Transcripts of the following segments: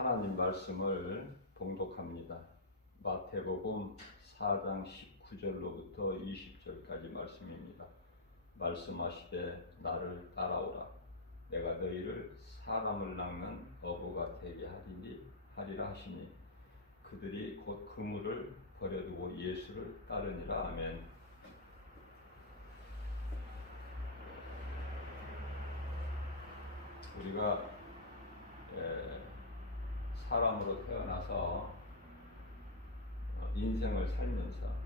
하나님 말씀을 봉독합니다. 마태복음 4장 19절로부터 20절까지 말씀입니다. 말씀하시되 나를 따라오라. 내가 너희를 사람을 낚는 어부가 되게 하리라 하시니 그들이 곧 그물을 버려두고 예수를 따르니라. 아멘. 우리가 사람으로 태어나서 인생을 살면서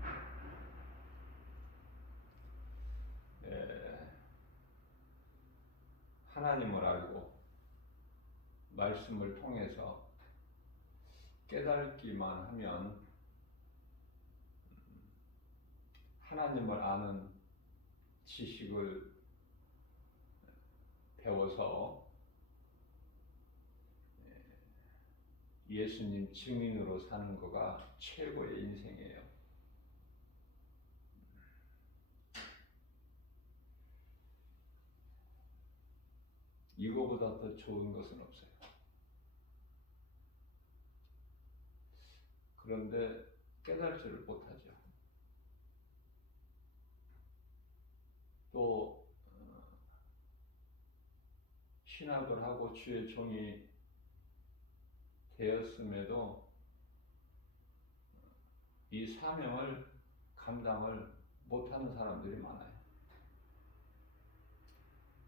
하나님을 알고 말씀을 통해서 깨닫기만 하면 하나님을 아는 지식을 배워서 예수님 증인으로 사는 거가 최고의 인생이에요. 이거보다 더 좋은 것은 없어요. 그런데 깨달지를 못하죠. 또 신학을 하고 주의 종이 되었음에도 이 사명을 감당을 못하는 사람들이 많아요.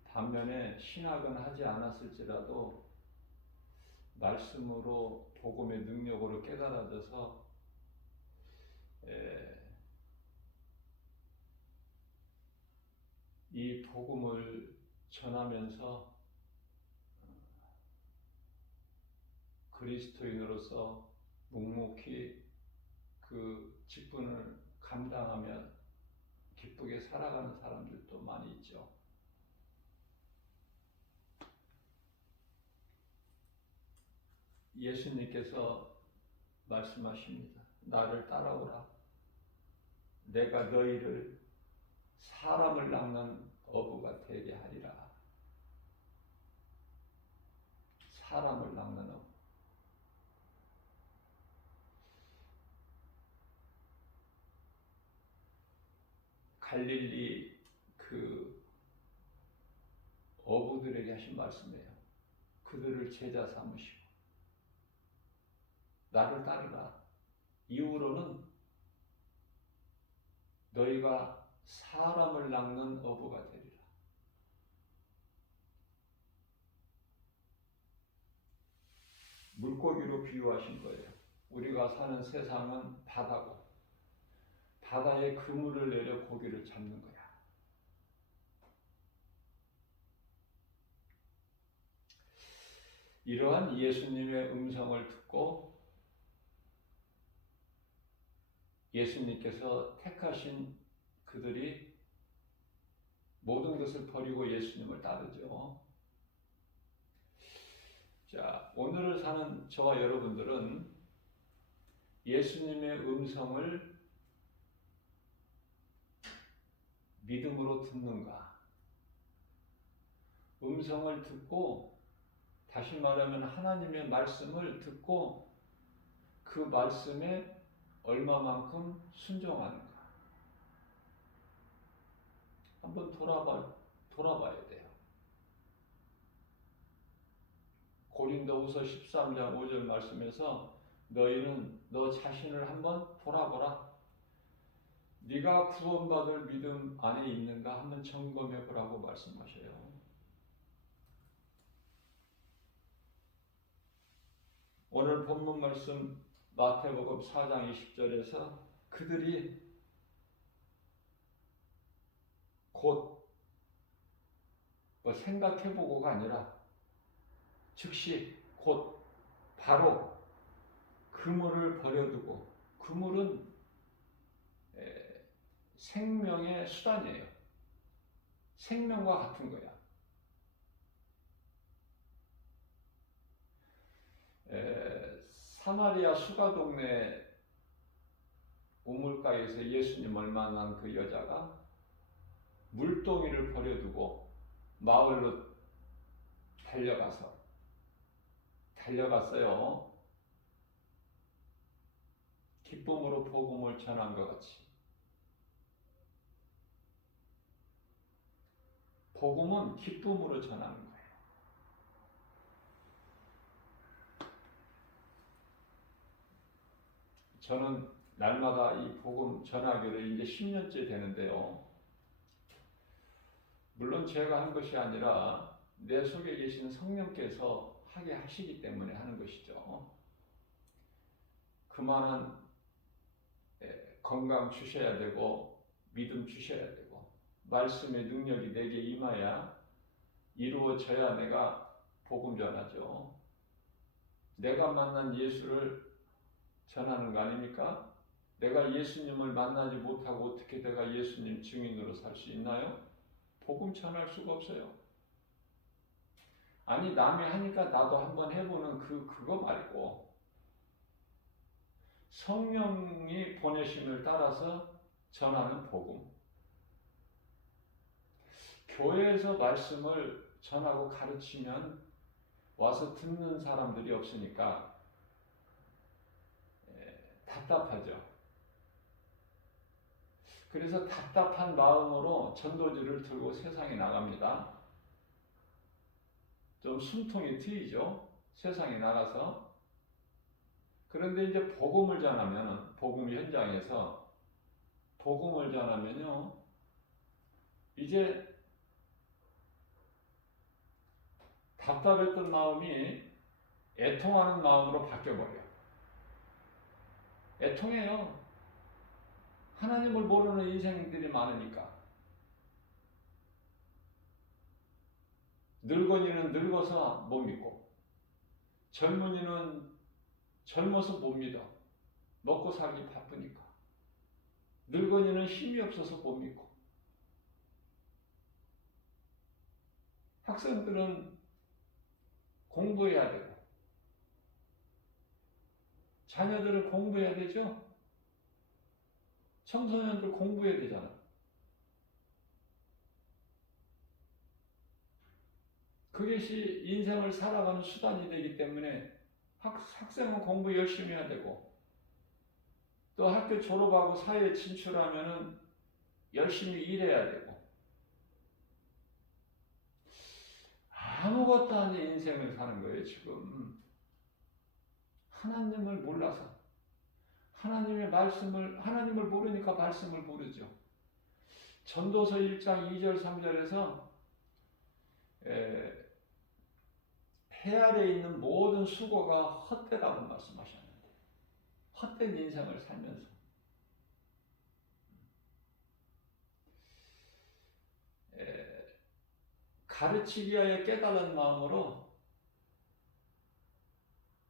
반면에 신학은 하지 않았을지라도 말씀으로 복음의 능력으로 깨달아져서 이 복음을 전하면서 그리스도인으로서 묵묵히 그 직분을 감당하며 기쁘게 살아가는 사람들도 많이 있죠. 예수님께서 말씀하십니다. 나를 따라오라. 내가 너희를 사람을 낚는 어부가 되게 하리라. 사람을 낚는 어부. 갈릴리 그 어부들에게 하신 말씀이에요. 그들을 제자 삼으시고 나를 따르라. 이후로는 너희가 사람을 낚는 어부가 되리라. 물고기로 비유하신 거예요. 우리가 사는 세상은 바다고 바다에 그물을 내려 고기를 잡는 거야. 이러한 예수님의 음성을 듣고 예수님께서 택하신 그들이 모든 것을 버리고 예수님을 따르죠. 자, 오늘을 사는 저와 여러분들은 예수님의 음성을 믿음으로 듣는가? 음성을 듣고, 다시 말하면 하나님의 말씀을 듣고 그 말씀에 얼마만큼 순종하는가? 한번 돌아봐야 돼요. 고린도후서 13장 5절 말씀에서 너희는 너 자신을 한번 돌아보라. 네가 구원받을 믿음 안에 있는가 한번 점검해 보라고 말씀하셔요. 오늘 본문 말씀 마태복음 4장 20절에서 그들이 곧 생각해보고가 아니라 즉시 곧 바로 그물을 버려두고, 그물은 생명의 수단이에요. 생명과 같은 거야. 사마리아 수가 동네 우물가에서 예수님을 만난 그 여자가 물동이를 버려두고 마을로 달려가서 달려갔어요. 기쁨으로 복음을 전한 것 같이. 복음은 기쁨으로 전하는 거예요. 저는 날마다 이 복음 전하기를 이제 10년째 되는데요. 물론 제가 한 것이 아니라 내 속에 계신 성령께서 하게 하시기 때문에 하는 것이죠. 그만한 건강 주셔야 되고 믿음 주셔야 되고 말씀의 능력이 내게 임하야 이루어져야 내가 복음 전하죠. 내가 만난 예수를 전하는 거 아닙니까? 내가 예수님을 만나지 못하고 어떻게 내가 예수님 증인으로 살 수 있나요? 복음 전할 수가 없어요. 아니 남이 하니까 나도 한번 해보는 그거 말고 성령이 보내심을 따라서 전하는 복음. 교회에서 말씀을 전하고 가르치면 와서 듣는 사람들이 없으니까 답답하죠. 그래서 답답한 마음으로 전도지를 들고 세상에 나갑니다. 좀 숨통이 트이죠. 세상에 나가서. 그런데 이제 복음을 전하면, 복음 현장에서 복음을 전하면요, 이제 답답했던 마음이 애통하는 마음으로 바뀌어버려요. 애통해요. 하나님을 모르는 인생들이 많으니까. 늙은이는 늙어서 못 믿고, 젊은이는 젊어서 못 믿어. 먹고 살기 바쁘니까. 늙은이는 힘이 없어서 못 믿고. 학생들은 공부해야 되고, 자녀들은 공부해야 되죠? 청소년들 공부해야 되잖아. 그것이 인생을 살아가는 수단이 되기 때문에 학생은 공부 열심히 해야 되고, 또 학교 졸업하고 사회에 진출하면은 열심히 일해야 되고, 아무것도 아닌 인생을 사는 거예요, 지금. 하나님을 몰라서. 하나님을 모르니까 말씀을 모르죠. 전도서 1장 2절 3절에서 해 아래에 있는 모든 수고가 헛되다고 말씀하셨는데, 헛된 인생을 살면서 가르치기 위하여 깨달은 마음으로,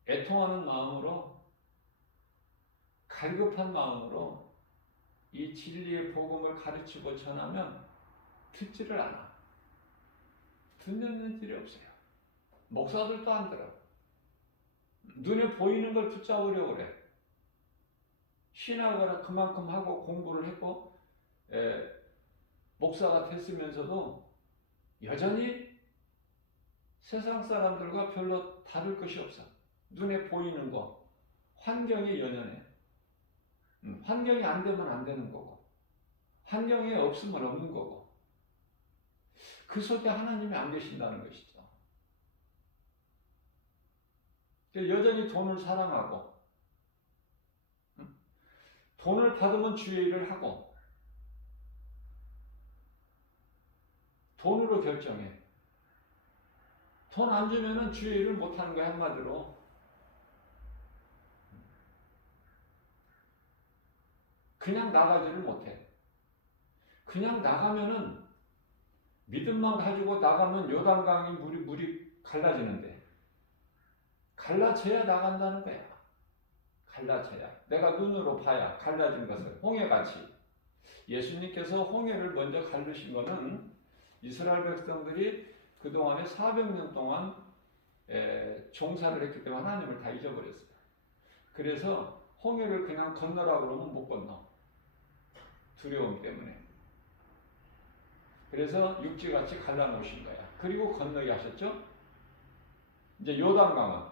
애통하는 마음으로, 갈급한 마음으로 이 진리의 복음을 가르치고 전하면 듣지를 않아. 듣는 일이 없어요. 목사들도 안 들어. 눈에 보이는 걸 붙잡으려고 그래. 신학을 그만큼 하고 공부를 했고 목사가 됐으면서도 여전히 세상 사람들과 별로 다를 것이 없어. 눈에 보이는 거, 환경이 연연해. 환경이 안 되면 안 되는 거고, 환경에 없으면 없는 거고, 그 속에 하나님이 안 계신다는 것이죠. 여전히 돈을 사랑하고, 돈을 받으면 주의 일을 하고, 돈으로 결정해. 돈 안 주면은 주의 일을 못 하는 거야, 한마디로. 그냥 나가지를 못해. 그냥 나가면은 믿음만 가지고 나가면 요단강이 물이 갈라지는데, 갈라져야 나간다는 거야. 갈라져야. 내가 눈으로 봐야 갈라진 것을, 홍해같이. 예수님께서 홍해를 먼저 갈르신 것은 이스라엘 백성들이 그동안에 400년 동안 종사를 했기 때문에 하나님을 다 잊어버렸어요. 그래서 홍해를 그냥 건너라 그러면 못 건너. 두려움 때문에. 그래서 육지같이 갈라놓으신 거야. 그리고 건너게 하셨죠. 이제 요단강은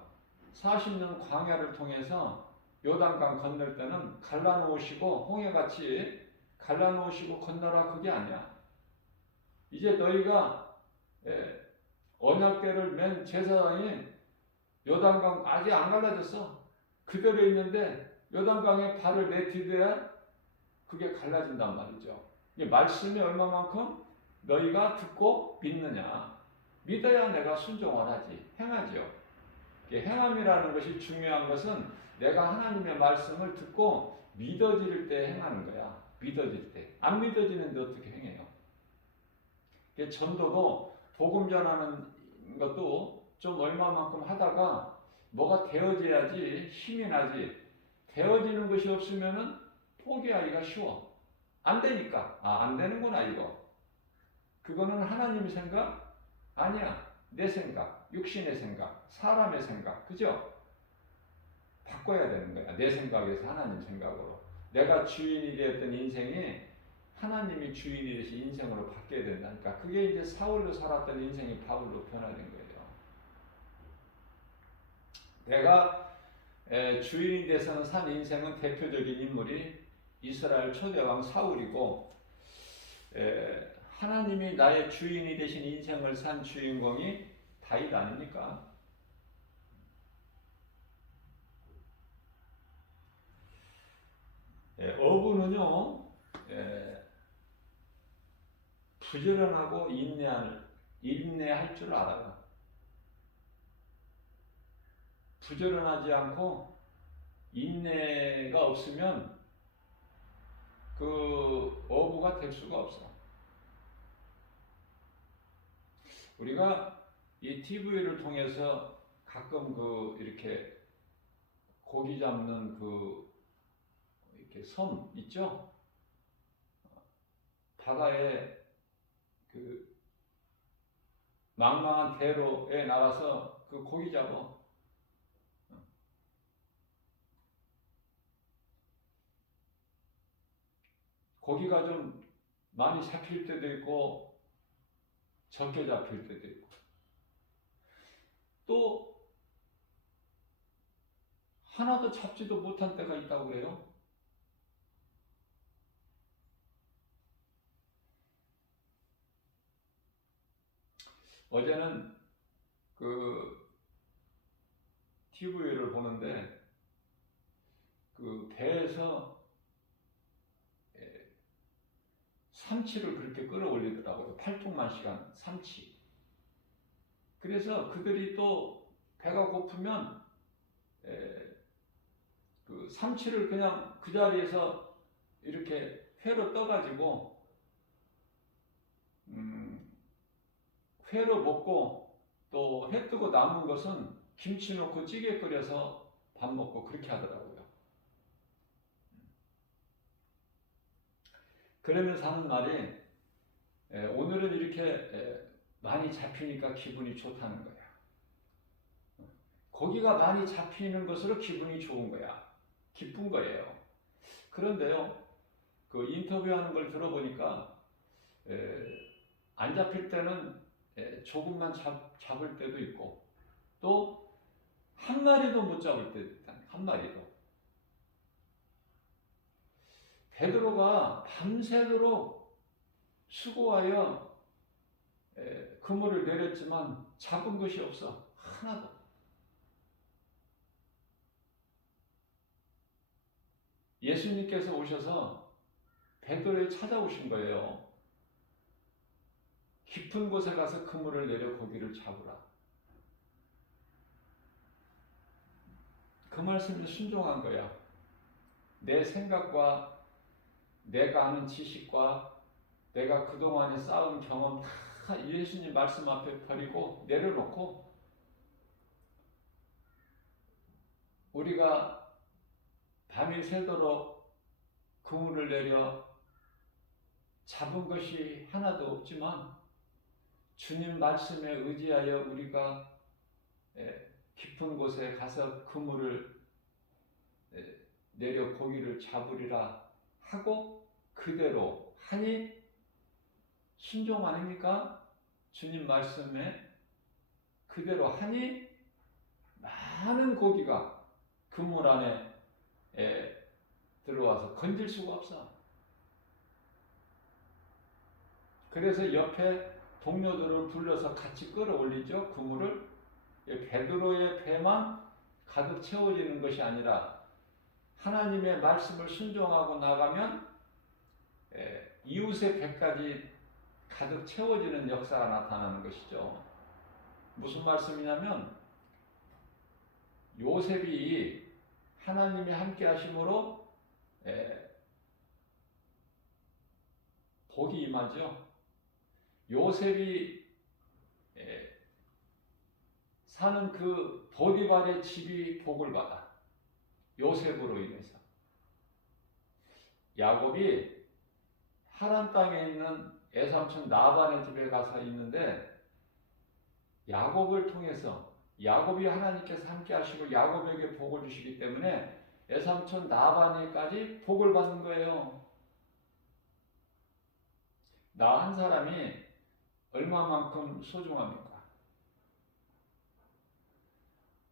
40년 광야를 통해서 요단강 건널 때는 갈라놓으시고 홍해같이 갈라놓으시고 건너라 그게 아니야. 이제 너희가 언약궤를 맨 제사장이 요단강 아직 안 갈라졌어. 그대로 있는데 요단강에 발을 내디뎌야 그게 갈라진단 말이죠. 이 말씀이 얼마만큼 너희가 듣고 믿느냐. 믿어야 내가 순종을 하지, 행하죠. 행함이라는 것이 중요한 것은 내가 하나님의 말씀을 듣고 믿어질 때 행하는 거야. 믿어질 때. 안 믿어지는데 어떻게 행해요? 전도도 복음 전하는 것도 좀 얼마만큼 하다가 뭐가 되어져야지 힘이 나지. 되어지는 것이 없으면은 포기하기가 쉬워. 안 되니까. 안 되는구나 이거. 그거는 하나님의 생각? 아니야. 내 생각, 육신의 생각, 사람의 생각. 그죠? 바꿔야 되는 거야. 내 생각에서 하나님 생각으로. 내가 주인이 되었던 인생이 하나님이 주인이 되신 인생으로 바뀌어야 된다니까. 그게 이제 사울로 살았던 인생이 바울로 변화된 거예요. 내가 주인이 돼서는 산 인생은 대표적인 인물이 이스라엘 초대왕 사울이고, 하나님이 나의 주인이 되신 인생을 산 주인공이 다윗 아닙니까? 어부는요, 부지런하고 인내할 줄 알아요. 부지런하지 않고 인내가 없으면 그 어부가 될 수가 없어. 우리가 이 TV를 통해서 가끔 이렇게 고기 잡는 이렇게 섬 있죠? 바다에 망망한 대로에 나와서 고기 잡아. 고기가 좀 많이 잡힐 때도 있고 적게 잡힐 때도 있고 또 하나도 잡지도 못한 때가 있다고 그래요. 어제는 TV를 보는데 배에서 삼치를 그렇게 끌어올리더라고요. 8통만 시간 삼치. 그래서 그들이 또 배가 고프면 삼치를 그냥 그 자리에서 이렇게 회로 떠가지고 회로 먹고 또 회 뜨고 남은 것은 김치 넣고 찌개 끓여서 밥 먹고 그렇게 하더라고요. 그러면서 하는 말이 오늘은 이렇게 많이 잡히니까 기분이 좋다는 거야. 고기가 많이 잡히는 것으로 기분이 좋은 거야. 기쁜 거예요. 그런데요, 인터뷰하는 걸 들어보니까 안 잡힐 때는 조금만 잡을 때도 있고 또 한 마리도 못 잡을 때도 있다. 한 마리도. 베드로가 밤새도록 수고하여 그물을 내렸지만 잡은 것이 없어. 하나도. 예수님께서 오셔서 베드로를 찾아오신 거예요. 깊은 곳에 가서 그물을 내려 고기를 잡으라. 그 말씀에 순종한 거야. 내 생각과 내가 아는 지식과 내가 그동안에 쌓은 경험 다 예수님 말씀 앞에 버리고 내려놓고 우리가 밤이 새도록 그물을 내려 잡은 것이 하나도 없지만 주님 말씀에 의지하여 우리가 깊은 곳에 가서 그물을 내려 고기를 잡으리라 하고 그대로 하니 순종 아닙니까? 주님 말씀에 그대로 하니 많은 고기가 그물 안에 들어와서 건질 수가 없어. 그래서 옆에 동료들을 불러서 같이 끌어올리죠. 그물을. 베드로의 배만 가득 채워지는 것이 아니라 하나님의 말씀을 순종하고 나가면 이웃의 배까지 가득 채워지는 역사가 나타나는 것이죠. 무슨 말씀이냐면 요셉이 하나님이 함께 하심으로 복이 임하죠. 요셉이 사는 그 보디발의 집이 복을 받아. 요셉으로 인해서. 야곱이 하란 땅에 있는 애삼촌 나반의 집에 가서 있는데 야곱을 통해서 야곱이 하나님께서 함께 하시고 야곱에게 복을 주시기 때문에 애삼촌 나반에까지 복을 받는 거예요. 나 한 사람이 얼마만큼 소중합니까?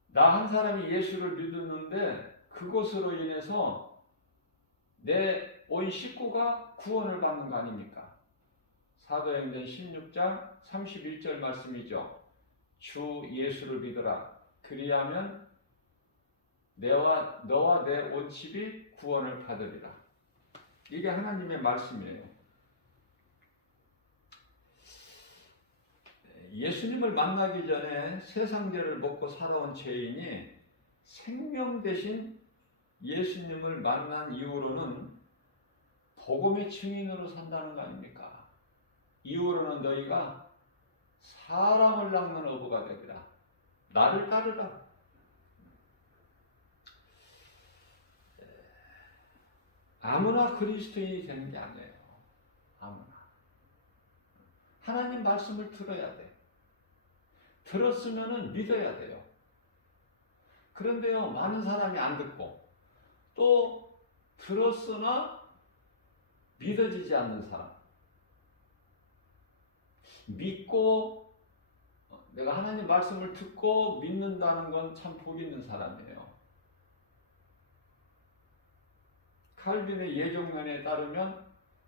나 한 사람이 예수를 믿었는데 그것으로 인해서 내 온 식구가 구원을 받는 거 아닙니까? 사도행전 16장 31절 말씀이죠. 주 예수를 믿어라. 그리하면 너와 내 온 집이 구원을 받으리라. 이게 하나님의 말씀이에요. 예수님을 만나기 전에 세상죄를 먹고 살아온 죄인이 생명 대신 예수님을 만난 이후로는 복음의 증인으로 산다는 거 아닙니까? 이후로는 너희가 사람을 낚는 어부가 되리라. 나를 따르라. 아무나 그리스도인이 되는 게 아니에요. 아무나. 하나님 말씀을 들어야 돼. 들었으면은 믿어야 돼요. 그런데요, 많은 사람이 안 듣고 또 들었으나 믿어지지 않는 사람. 믿고 내가 하나님 말씀을 듣고 믿는다는 건 참 복 있는 사람이에요. 칼빈의 예정론에 따르면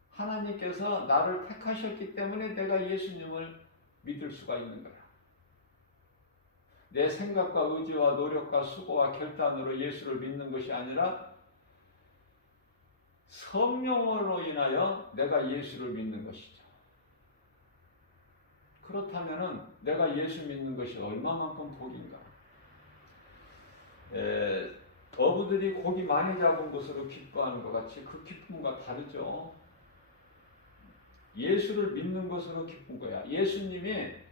하나님께서 나를 택하셨기 때문에 내가 예수님을 믿을 수가 있는 거야. 내 생각과 의지와 노력과 수고와 결단으로 예수를 믿는 것이 아니라 성령으로 인하여 내가 예수를 믿는 것이죠. 그렇다면 내가 예수 믿는 것이 얼마만큼 복인가? 어부들이 고기 많이 잡은 것으로 기뻐하는 것 같이 그 기쁨과 다르죠. 예수를 믿는 것으로 기쁜 거야. 예수님이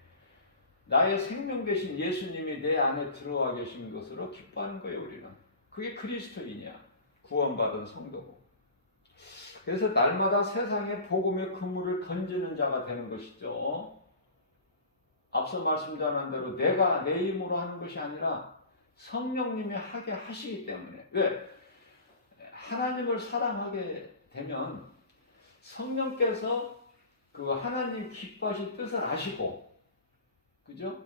나의 생명 되신 예수님이 내 안에 들어와 계신 것으로 기뻐하는 거예요. 우리는. 그게 그리스도인이야. 구원받은 성도고. 그래서 날마다 세상에 복음의 그물을 던지는 자가 되는 것이죠. 앞서 말씀드린 대로 내가 내 힘으로 하는 것이 아니라 성령님이 하게 하시기 때문에. 왜? 하나님을 사랑하게 되면 성령께서 그 하나님 기뻐하신 뜻을 아시고, 그죠?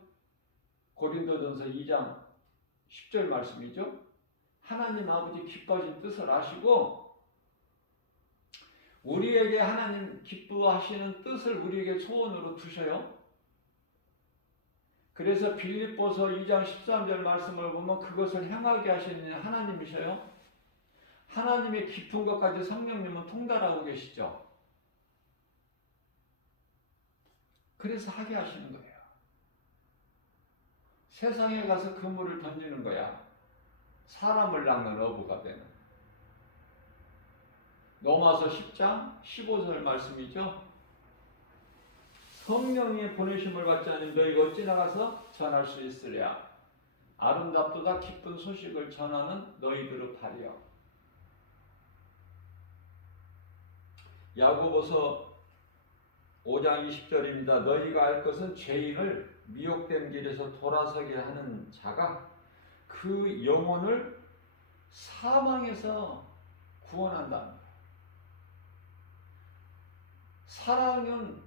고린도전서 2장 10절 말씀이죠. 하나님 아버지 기뻐하신 뜻을 아시고 우리에게 하나님 기뻐하시는 뜻을 우리에게 소원으로 두셔요. 그래서 빌립보서 2장 13절 말씀을 보면 그것을 행하게 하시는 하나님이셔요. 하나님의 깊은 것까지 성령님은 통달하고 계시죠. 그래서 하게 하시는 거예요. 세상에 가서 그물을 던지는 거야. 사람을 낚는 어부가 되는. 로마서 10장 15절 말씀이죠. 성령의 보내심을 받지 않은 너희가 어찌 나가서 전할 수 있으랴. 아름답도다 기쁜 소식을 전하는 너희들의 발이여. 야고보서 5장 20절입니다. 너희가 알 것은 죄인을 미혹된 길에서 돌아서게 하는 자가 그 영혼을 사망에서 구원한다는 거예요. 사랑은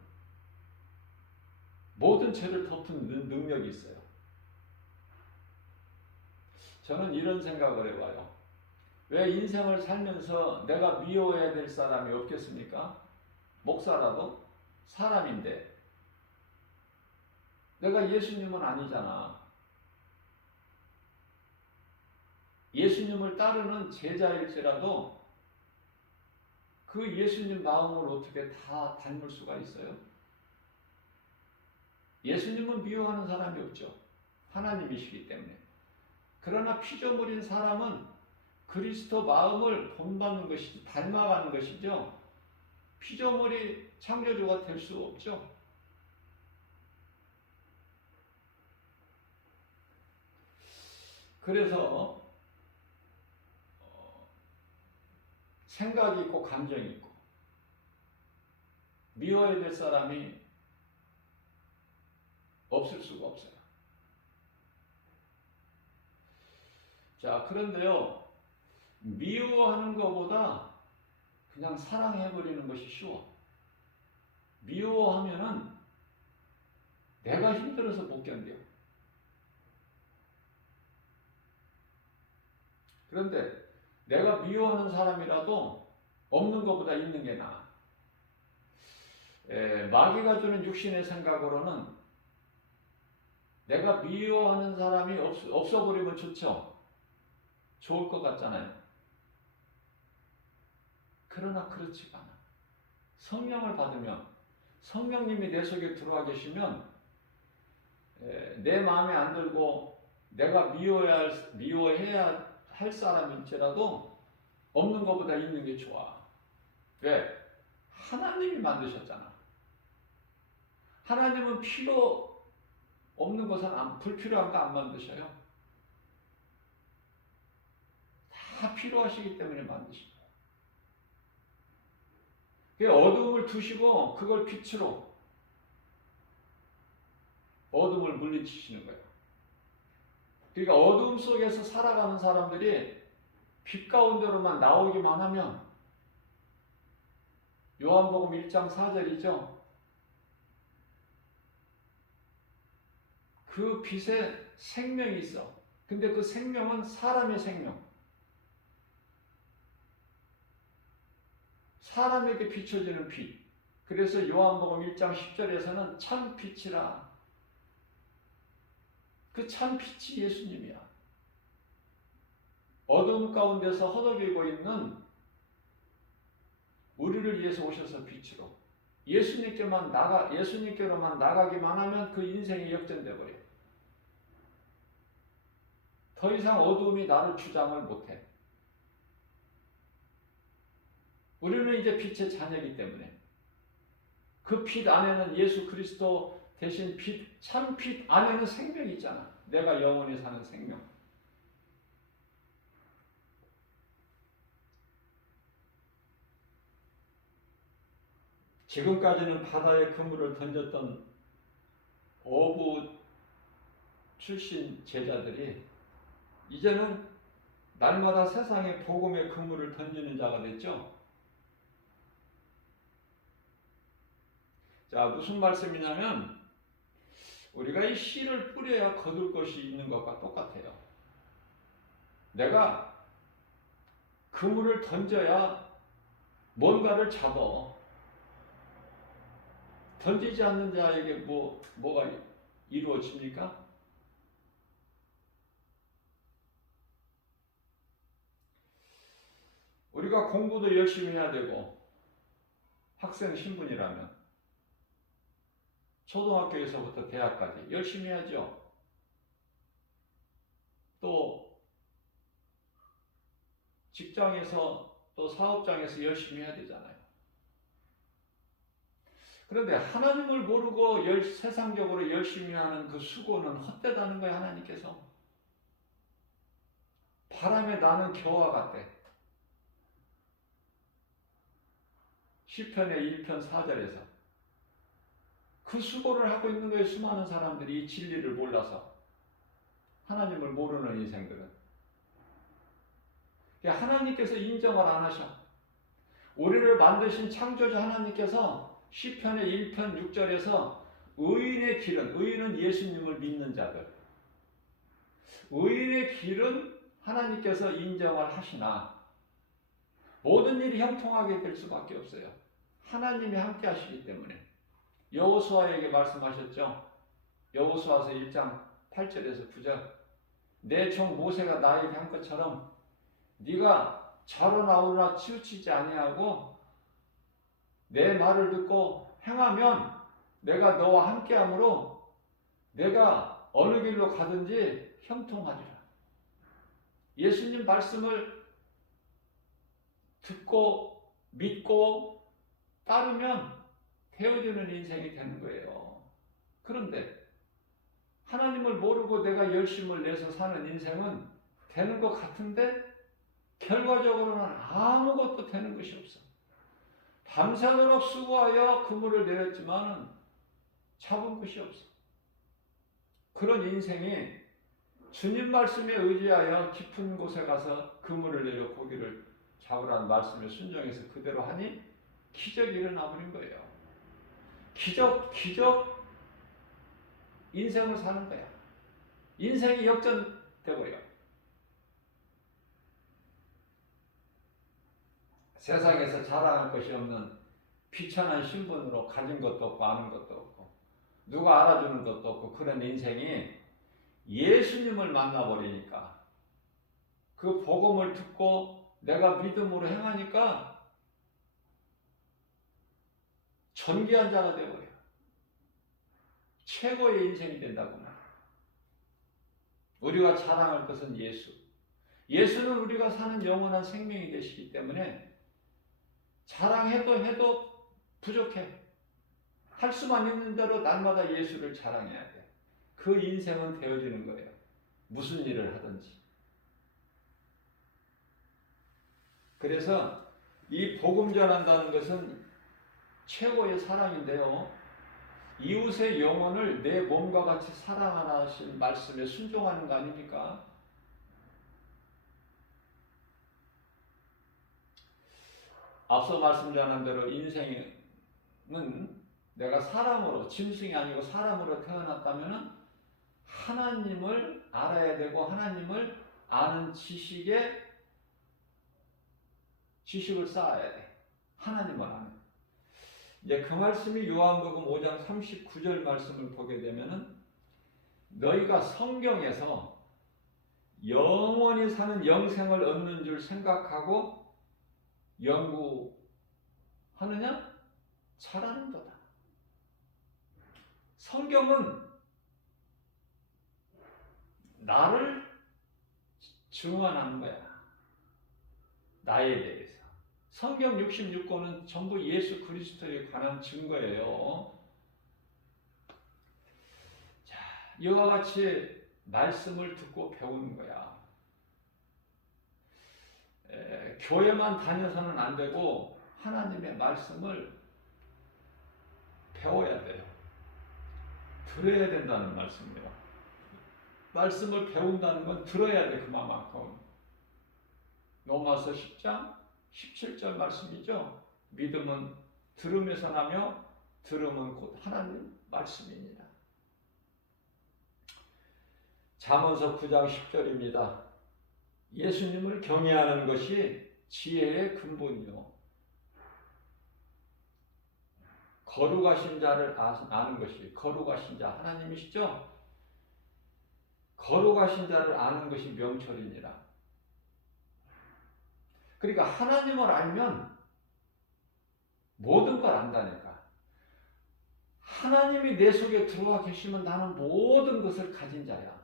모든 죄를 덮는 능력이 있어요. 저는 이런 생각을 해봐요. 왜 인생을 살면서 내가 미워해야 될 사람이 없겠습니까? 목사라도 사람인데 내가 예수님은 아니잖아. 예수님을 따르는 제자일지라도 그 예수님 마음을 어떻게 다 닮을 수가 있어요? 예수님은 미워하는 사람이 없죠. 하나님이시기 때문에. 그러나 피조물인 사람은 그리스도 마음을 본받는 것이지 닮아가는 것이죠. 피조물이 창조주가 될 수 없죠. 그래서 생각이 있고 감정이 있고 미워해야 될 사람이 없을 수가 없어요. 자, 그런데요, 미워하는 것보다 그냥 사랑해버리는 것이 쉬워. 미워하면은 내가 힘들어서 못 견뎌. 그런데 내가 미워하는 사람이라도 없는 것보다 있는 게 나아. 마귀가 주는 육신의 생각으로는 내가 미워하는 사람이 없어버리면 좋죠. 좋을 것 같잖아요. 그러나 그렇지가 않아. 성령을 받으면, 성령님이 내 속에 들어와 계시면 내 마음에 안 들고 내가 미워해야 할 사람일지라도 없는 것보다 있는 게 좋아. 왜? 하나님이 만드셨잖아. 하나님은 필요 없는 것은 불필요한 거 안 만드셔요. 다 필요하시기 때문에 만드신 거예요. 어둠을 두시고 그걸 빛으로 어둠을 물리치시는 거예요. 그러니까 어둠 속에서 살아가는 사람들이 빛 가운데로만 나오기만 하면 요한복음 1장 4절이죠. 그 빛에 생명이 있어. 근데 그 생명은 사람의 생명. 사람에게 비춰지는 빛. 그래서 요한복음 1장 10절에서는 참 빛이라. 그 참 빛이 예수님이야. 어둠 가운데서 허덕이고 있는 우리를 위해서 오셔서 빛으로. 예수님께로만 나가기만 하면 그 인생이 역전돼 버려. 더 이상 어둠이 나를 주장을 못해. 우리는 이제 빛의 자녀이기 때문에 그 빛 안에는 예수 그리스도 대신 빛, 참 빛 안에는 생명이 있잖아. 내가 영원히 사는 생명. 지금까지는 바다에 그물을 던졌던 어부 출신 제자들이 이제는 날마다 세상에 복음의 그물을 던지는 자가 됐죠. 자, 무슨 말씀이냐면 우리가 이 씨를 뿌려야 거둘 것이 있는 것과 똑같아요. 내가 그물을 던져야 뭔가를 잡아. 던지지 않는 자에게 뭐가 이루어집니까? 우리가 공부도 열심히 해야 되고 학생 신분이라면 초등학교에서부터 대학까지 열심히 해야죠. 또 직장에서 또 사업장에서 열심히 해야 되잖아요. 그런데 하나님을 모르고 세상적으로 열심히 하는 그 수고는 헛되다는 거예요. 하나님께서. 바람에 나는 겨와 같대. 시편의 1편 4절에서 그 수고를 하고 있는 거예요. 수많은 사람들이 이 진리를 몰라서. 하나님을 모르는 인생들은. 하나님께서 인정을 안 하셔. 우리를 만드신 창조자 하나님께서 시편의 1편 6절에서 의인의 길은, 의인은 예수님을 믿는 자들. 의인의 길은 하나님께서 인정을 하시나 모든 일이 형통하게 될 수밖에 없어요. 하나님이 함께 하시기 때문에. 여호수아에게 말씀하셨죠. 여호수아서 1장 8절에서 9절. 내 종 모세가 나에게 한 것처럼 네가 자로 나오나 치우치지 아니하고 내 말을 듣고 행하면 내가 너와 함께함으로 내가 어느 길로 가든지 형통하리라. 예수님 말씀을 듣고 믿고 따르면 되어지는 인생이 되는 거예요. 그런데 하나님을 모르고 내가 열심을 내서 사는 인생은 되는 것 같은데 결과적으로는 아무것도 되는 것이 없어. 밤새도록 수고하여 그물을 내렸지만 잡은 것이 없어. 그런 인생이 주님 말씀에 의지하여 깊은 곳에 가서 그물을 내려 고기를 잡으라는 말씀에 순종해서 그대로 하니 기적이 일어나 버린 거예요. 기적 인생을 사는 거야. 인생이 역전돼 버려. 세상에서 자랑할 것이 없는 비천한 신분으로 가진 것도 없고 아는 것도 없고 누가 알아주는 것도 없고 그런 인생이 예수님을 만나버리니까 그 복음을 듣고 내가 믿음으로 행하니까 존귀한 자가 되어버려요. 최고의 인생이 된다고 말해요. 우리가 자랑할 것은 예수. 예수는 우리가 사는 영원한 생명이 되시기 때문에 자랑해도 부족해. 할 수만 있는 대로 날마다 예수를 자랑해야 돼. 그 인생은 되어지는 거예요. 무슨 일을 하든지. 그래서 이 복음 전한다는 것은 최고의 사랑인데요. 이웃의 영혼을 내 몸과 같이 사랑하라신 말씀에 순종하는 거 아닙니까? 앞서 말씀 전한 대로 인생은 내가 사람으로, 짐승이 아니고 사람으로 태어났다면 하나님을 알아야 되고 하나님을 아는 지식을 쌓아야 돼. 하나님을 아는. 이제 그 말씀이 요한복음 5장 39절 말씀을 보게 되면은 너희가 성경에서 영원히 사는 영생을 얻는 줄 생각하고 연구하느냐? 잘하는도다. 성경은 나를 증언하는 거야. 나에 대해서. 성경 66권은 전부 예수 그리스도에 관한 증거예요. 자, 이와 같이 말씀을 듣고 배우는 거야. 교회만 다녀서는 안 되고 하나님의 말씀을 배워야 돼요. 들어야 된다는 말씀이에요. 말씀을 배운다는 건 들어야 돼. 그만큼. 로마서 10장 17절 말씀이죠. 믿음은 들음에서 나며 들음은 곧 하나님 말씀이니라. 잠언서 9장 10절입니다. 예수님을 경외하는 것이 지혜의 근본이요. 거룩하신 자를 아는 것이, 거룩하신 자 하나님이시죠? 거룩하신 자를 아는 것이 명철이니라. 그러니까 하나님을 알면 모든 걸 안다니까. 하나님이 내 속에 들어와 계시면 나는 모든 것을 가진 자야.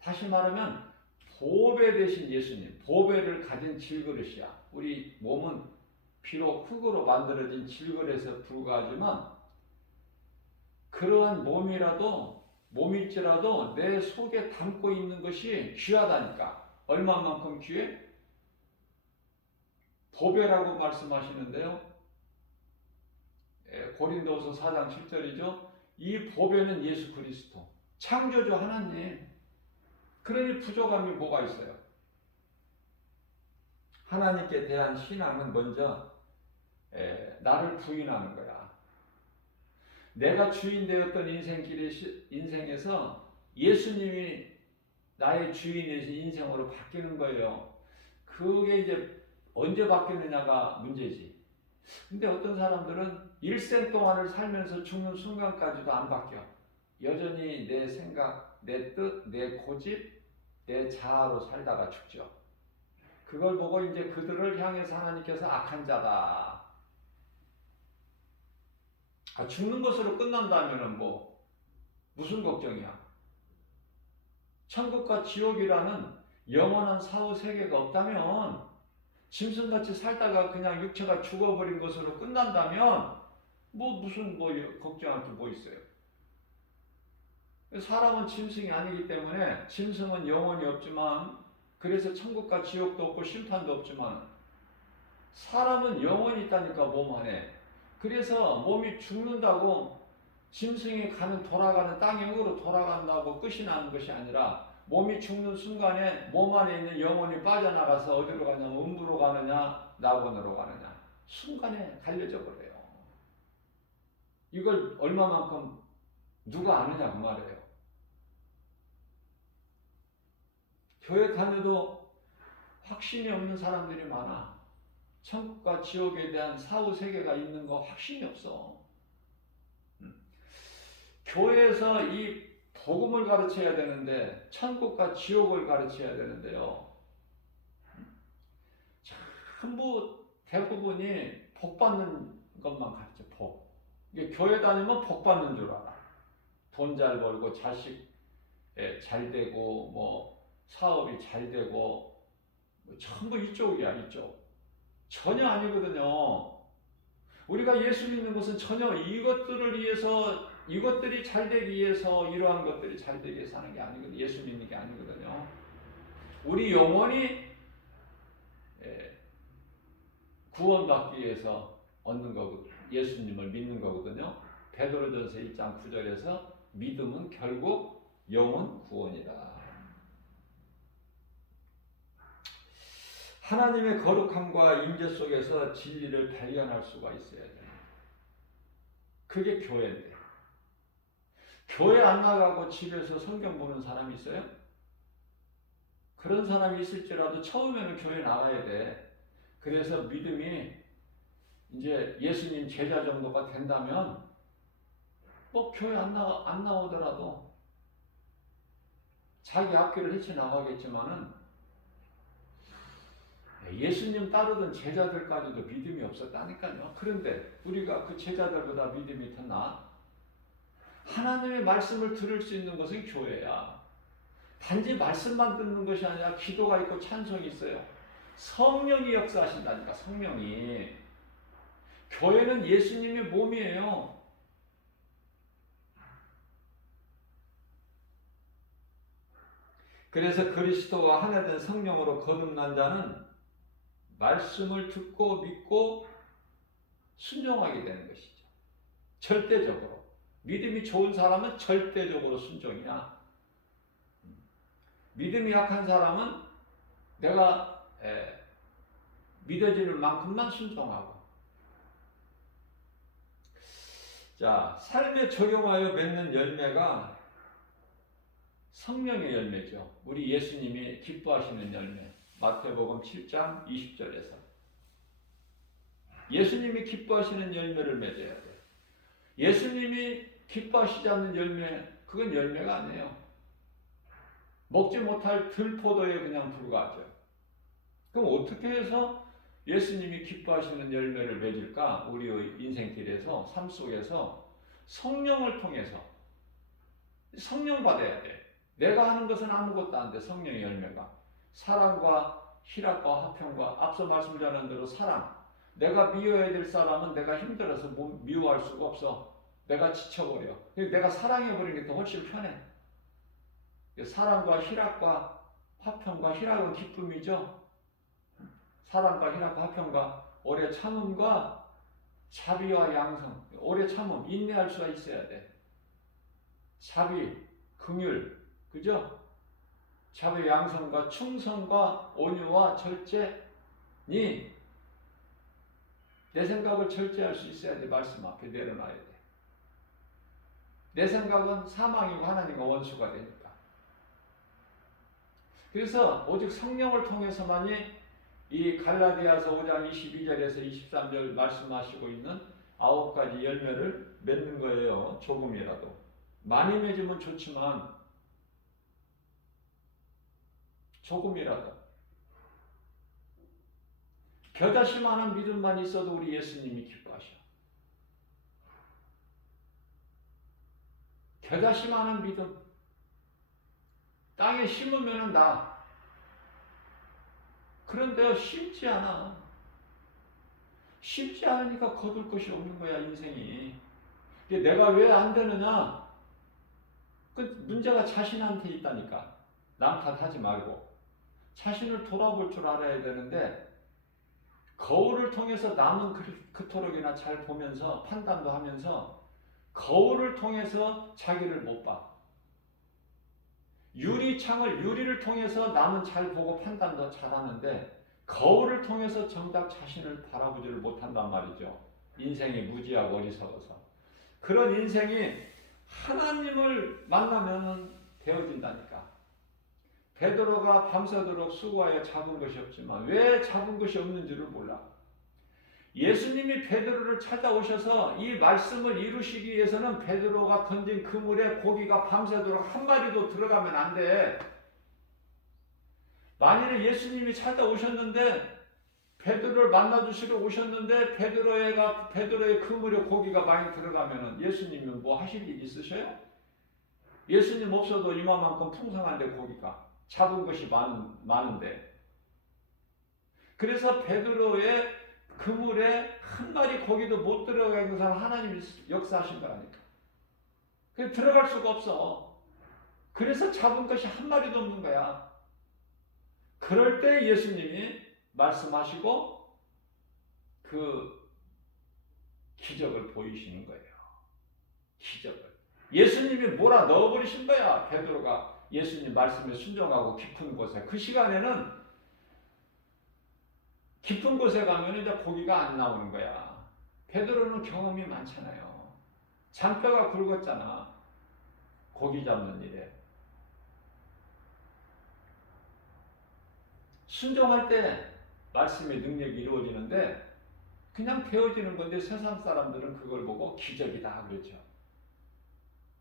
다시 말하면 보배 되신 예수님, 보배를 가진 질그릇이야. 우리 몸은 비록 흙으로 만들어진 질그릇에 불과하지만 그러한 몸일지라도 내 속에 담고 있는 것이 귀하다니까. 얼마만큼 귀해? 보배라고 말씀하시는데요. 고린도서 4장 7절이죠. 이 보배는 예수 그리스도, 창조주 하나님. 그러니 부족함이 뭐가 있어요? 하나님께 대한 신앙은 먼저 나를 부인하는 거야. 내가 주인 되었던 인생에서 예수님이 나의 주인의 인생으로 바뀌는 거예요. 그게 이제 언제 바뀌느냐가 문제지. 근데 어떤 사람들은 일생 동안을 살면서 죽는 순간까지도 안 바뀌어. 여전히 내 생각, 내 뜻, 내 고집, 내 자아로 살다가 죽죠. 그걸 보고 이제 그들을 향해서 하나님께서 악한 자다. 죽는 것으로 끝난다면은 뭐 무슨 걱정이야? 천국과 지옥이라는 영원한 사후 세계가 없다면, 짐승같이 살다가 그냥 육체가 죽어버린 것으로 끝난다면 무슨 걱정할 게 뭐 있어요? 사람은 짐승이 아니기 때문에, 짐승은 영원이 없지만, 그래서 천국과 지옥도 없고 심판도 없지만 사람은 영원이 있다니까, 몸 안에. 그래서 몸이 죽는다고 짐승이 돌아가는 땅으로 돌아간다고 끝이 나는 것이 아니라, 몸이 죽는 순간에 몸 안에 있는 영혼이 빠져나가서 어디로 가냐면 음부로 가느냐 낙원으로 가느냐 순간에 갈려져 버려요. 이걸 얼마만큼 누가 아느냐 그 말이에요. 교회 다녀도 확신이 없는 사람들이 많아. 천국과 지옥에 대한 사후 세계가 있는 거 확신이 없어. 교회에서 이 복음을 가르쳐야 되는데, 천국과 지옥을 가르쳐야 되는데요, 전부 대부분이 복 받는 것만 가르쳐. 복. 이게 교회 다니면 복 받는 줄 알아. 돈 잘 벌고 자식 잘 되고 사업이 잘 되고 전부 이쪽이야. 이쪽. 전혀 아니거든요. 우리가 예수 믿는 것은 전혀 이것들을 위해서, 이것들이 잘 되기 위해서, 이러한 것들이 잘 되기 위해서 하는 게 아니거든요. 예수 믿는 게 아니거든요. 우리 영혼이 구원받기 위해서 얻는 거거든요. 예수님을 믿는 거거든요. 베드로전서 1장 9절에서 믿음은 결국 영혼 구원이다. 하나님의 거룩함과 임재 속에서 진리를 발견할 수가 있어야 돼요. 그게 교회인데. 교회 안 나가고 집에서 성경 보는 사람이 있어요? 그런 사람이 있을지라도 처음에는 교회 나가야 돼. 그래서 믿음이 이제 예수님 제자 정도가 된다면 교회 안 나오더라도 자기 앞길을 헤쳐나가겠지만은, 예수님 따르던 제자들까지도 믿음이 없었다니까요. 그런데 우리가 그 제자들보다 믿음이 더 나아? 하나님의 말씀을 들을 수 있는 것은 교회야. 단지 말씀만 듣는 것이 아니라 기도가 있고 찬송이 있어요. 성령이 역사하신다니까. 성령이. 교회는 예수님의 몸이에요. 그래서 그리스도와 하나 된 성령으로 거듭난 자는 말씀을 듣고 믿고 순종하게 되는 것이죠. 절대적으로. 믿음이 좋은 사람은 절대적으로 순종이야. 믿음이 약한 사람은 내가 믿어지는 만큼만 순종하고. 자, 삶에 적용하여 맺는 열매가 성령의 열매죠. 우리 예수님이 기뻐하시는 열매. 마태복음 7장 20절에서 예수님이 기뻐하시는 열매를 맺어야 돼. 예수님이 기뻐하시지 않는 열매, 그건 열매가 아니에요. 먹지 못할 들포도에 그냥 불과하죠. 그럼 어떻게 해서 예수님이 기뻐하시는 열매를 맺을까? 우리의 인생길에서, 삶 속에서 성령을 통해서. 성령 받아야 돼. 내가 하는 것은 아무것도 안 돼. 성령의 열매가. 사랑과 희락과 화평과, 앞서 말씀드린 대로 사랑. 내가 미워야 될 사람은 내가 힘들어서 미워할 수가 없어. 내가 지쳐버려. 내가 사랑해버리는 게 더 훨씬 편해. 사랑과 희락과 화평과, 희락은 기쁨이죠. 사랑과 희락과 화평과 오래 참음과 자비와 양성. 오래 참음, 인내할 수가 있어야 돼. 자비, 긍휼, 그죠? 자비, 양성과 충성과 온유와 절제니, 내 생각을 절제할 수 있어야 돼. 말씀 앞에 내려놔야 돼. 내 생각은 사망이고 하나님과 원수가 되니까. 그래서 오직 성령을 통해서만이 이 갈라디아서 5장 22절에서 23절 말씀하시고 있는 9가지 열매를 맺는 거예요. 조금이라도. 많이 맺으면 좋지만 조금이라도. 겨자씨만한 믿음만 있어도 우리 예수님이 기뻐하셔. 겨자씨만한 믿음. 땅에 심으면 나. 그런데 심지 않아. 심지 않으니까 거둘 것이 없는 거야, 인생이. 내가 왜 안 되느냐? 그 문제가 자신한테 있다니까. 남 탓하지 말고. 자신을 돌아볼 줄 알아야 되는데, 거울을 통해서 남은 그토록이나 잘 보면서 판단도 하면서 거울을 통해서 자기를 못 봐. 유리를 통해서 남은 잘 보고 판단도 잘하는데 거울을 통해서 정작 자신을 바라보지를 못한단 말이죠. 인생이 무지하고 어리석어서. 그런 인생이 하나님을 만나면 되어진다니까. 베드로가 밤새도록 수고하여 잡은 것이 없지만 왜 잡은 것이 없는지를 몰라. 예수님이 베드로를 찾아오셔서 이 말씀을 이루시기 위해서는 베드로가 던진 그물에 고기가 밤새도록 한 마리도 들어가면 안 돼. 만일에 예수님이 찾아오셨는데 베드로를 만나주시러 오셨는데 베드로의 그물에 고기가 많이 들어가면 예수님은 뭐 하실 일 있으셔요? 예수님 없어도 이만큼 풍성한데 고기가 잡은 것이 많은데. 그래서 베드로의 그물에 한 마리 고기도 못 들어가는 것은 하나님이 역사하신 거라니까. 그래서 들어갈 수가 없어. 그래서 잡은 것이 한 마리도 없는 거야. 그럴 때 예수님이 말씀하시고 그 기적을 보이시는 거예요. 기적을. 예수님이 몰아 넣어버리신 거야. 베드로가 예수님 말씀에 순종하고 깊은 곳에. 그 시간에는 깊은 곳에 가면 이제 고기가 안 나오는 거야. 베드로는 경험이 많잖아요. 잔뼈가 굵었잖아. 고기 잡는 일에. 순종할 때 말씀의 능력이 이루어지는데 그냥 배워지는 건데 세상 사람들은 그걸 보고 기적이다 그러죠.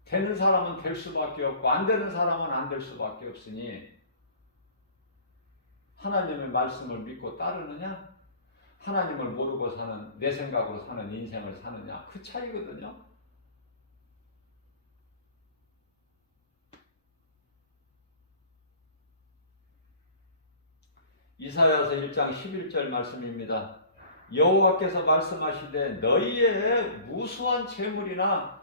되는 사람은 될 수밖에 없고 안 되는 사람은 안 될 수밖에 없으니 하나님의 말씀을 믿고 따르느냐? 하나님을 모르고 사는 내 생각으로 사는 인생을 사느냐? 그 차이거든요. 이사야서 1장 11절 말씀입니다. 여호와께서 말씀하시되 너희의 무수한 재물이나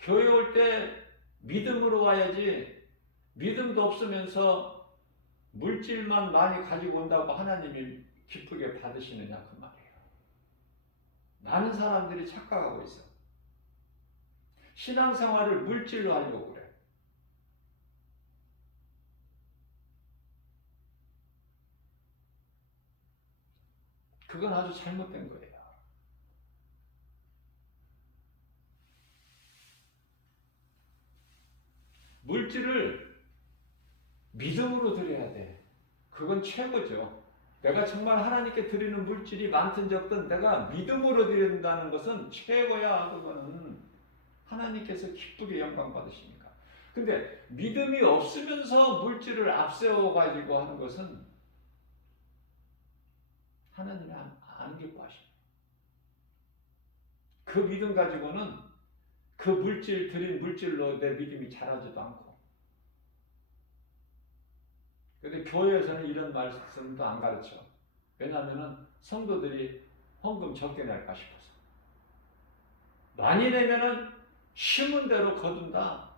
교회 올 때 믿음으로 와야지 믿음도 없으면서 물질만 많이 가지고 온다고 하나님이 기쁘게 받으시느냐 그 말이에요. 많은 사람들이 착각하고 있어. 신앙생활을 물질로 하려고 그래. 그건 아주 잘못된 거예요. 물질을 믿음으로 드려야 돼. 그건 최고죠. 내가 정말 하나님께 드리는 물질이 많든 적든 내가 믿음으로 드린다는 것은 최고야. 그거는 하나님께서 기쁘게 영광 받으시니까. 근데 믿음이 없으면서 물질을 앞세워 가지고 하는 것은 하나님이 안 기뻐하십니다. 그 믿음 가지고는 그 물질 드린 물질로 내 믿음이 자라지도 않고. 근데 교회에서는 이런 말씀도 안 가르쳐. 왜냐하면 성도들이 헌금 적게 낼까 싶어서. 많이 내면은 심은 대로 거둔다.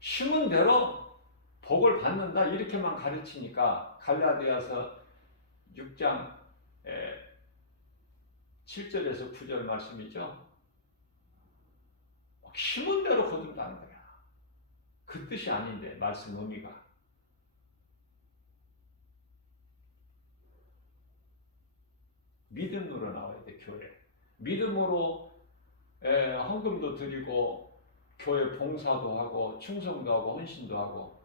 심은 대로 복을 받는다. 이렇게만 가르치니까 갈라디아서 6장 7절에서 9절 말씀이죠. 심은 대로 거둔다는 거야. 그 뜻이 아닌데 말씀 의미가. 믿음으로 나와야 돼. 교회. 믿음으로 헌금도 드리고 교회 봉사도 하고 충성도 하고 헌신도 하고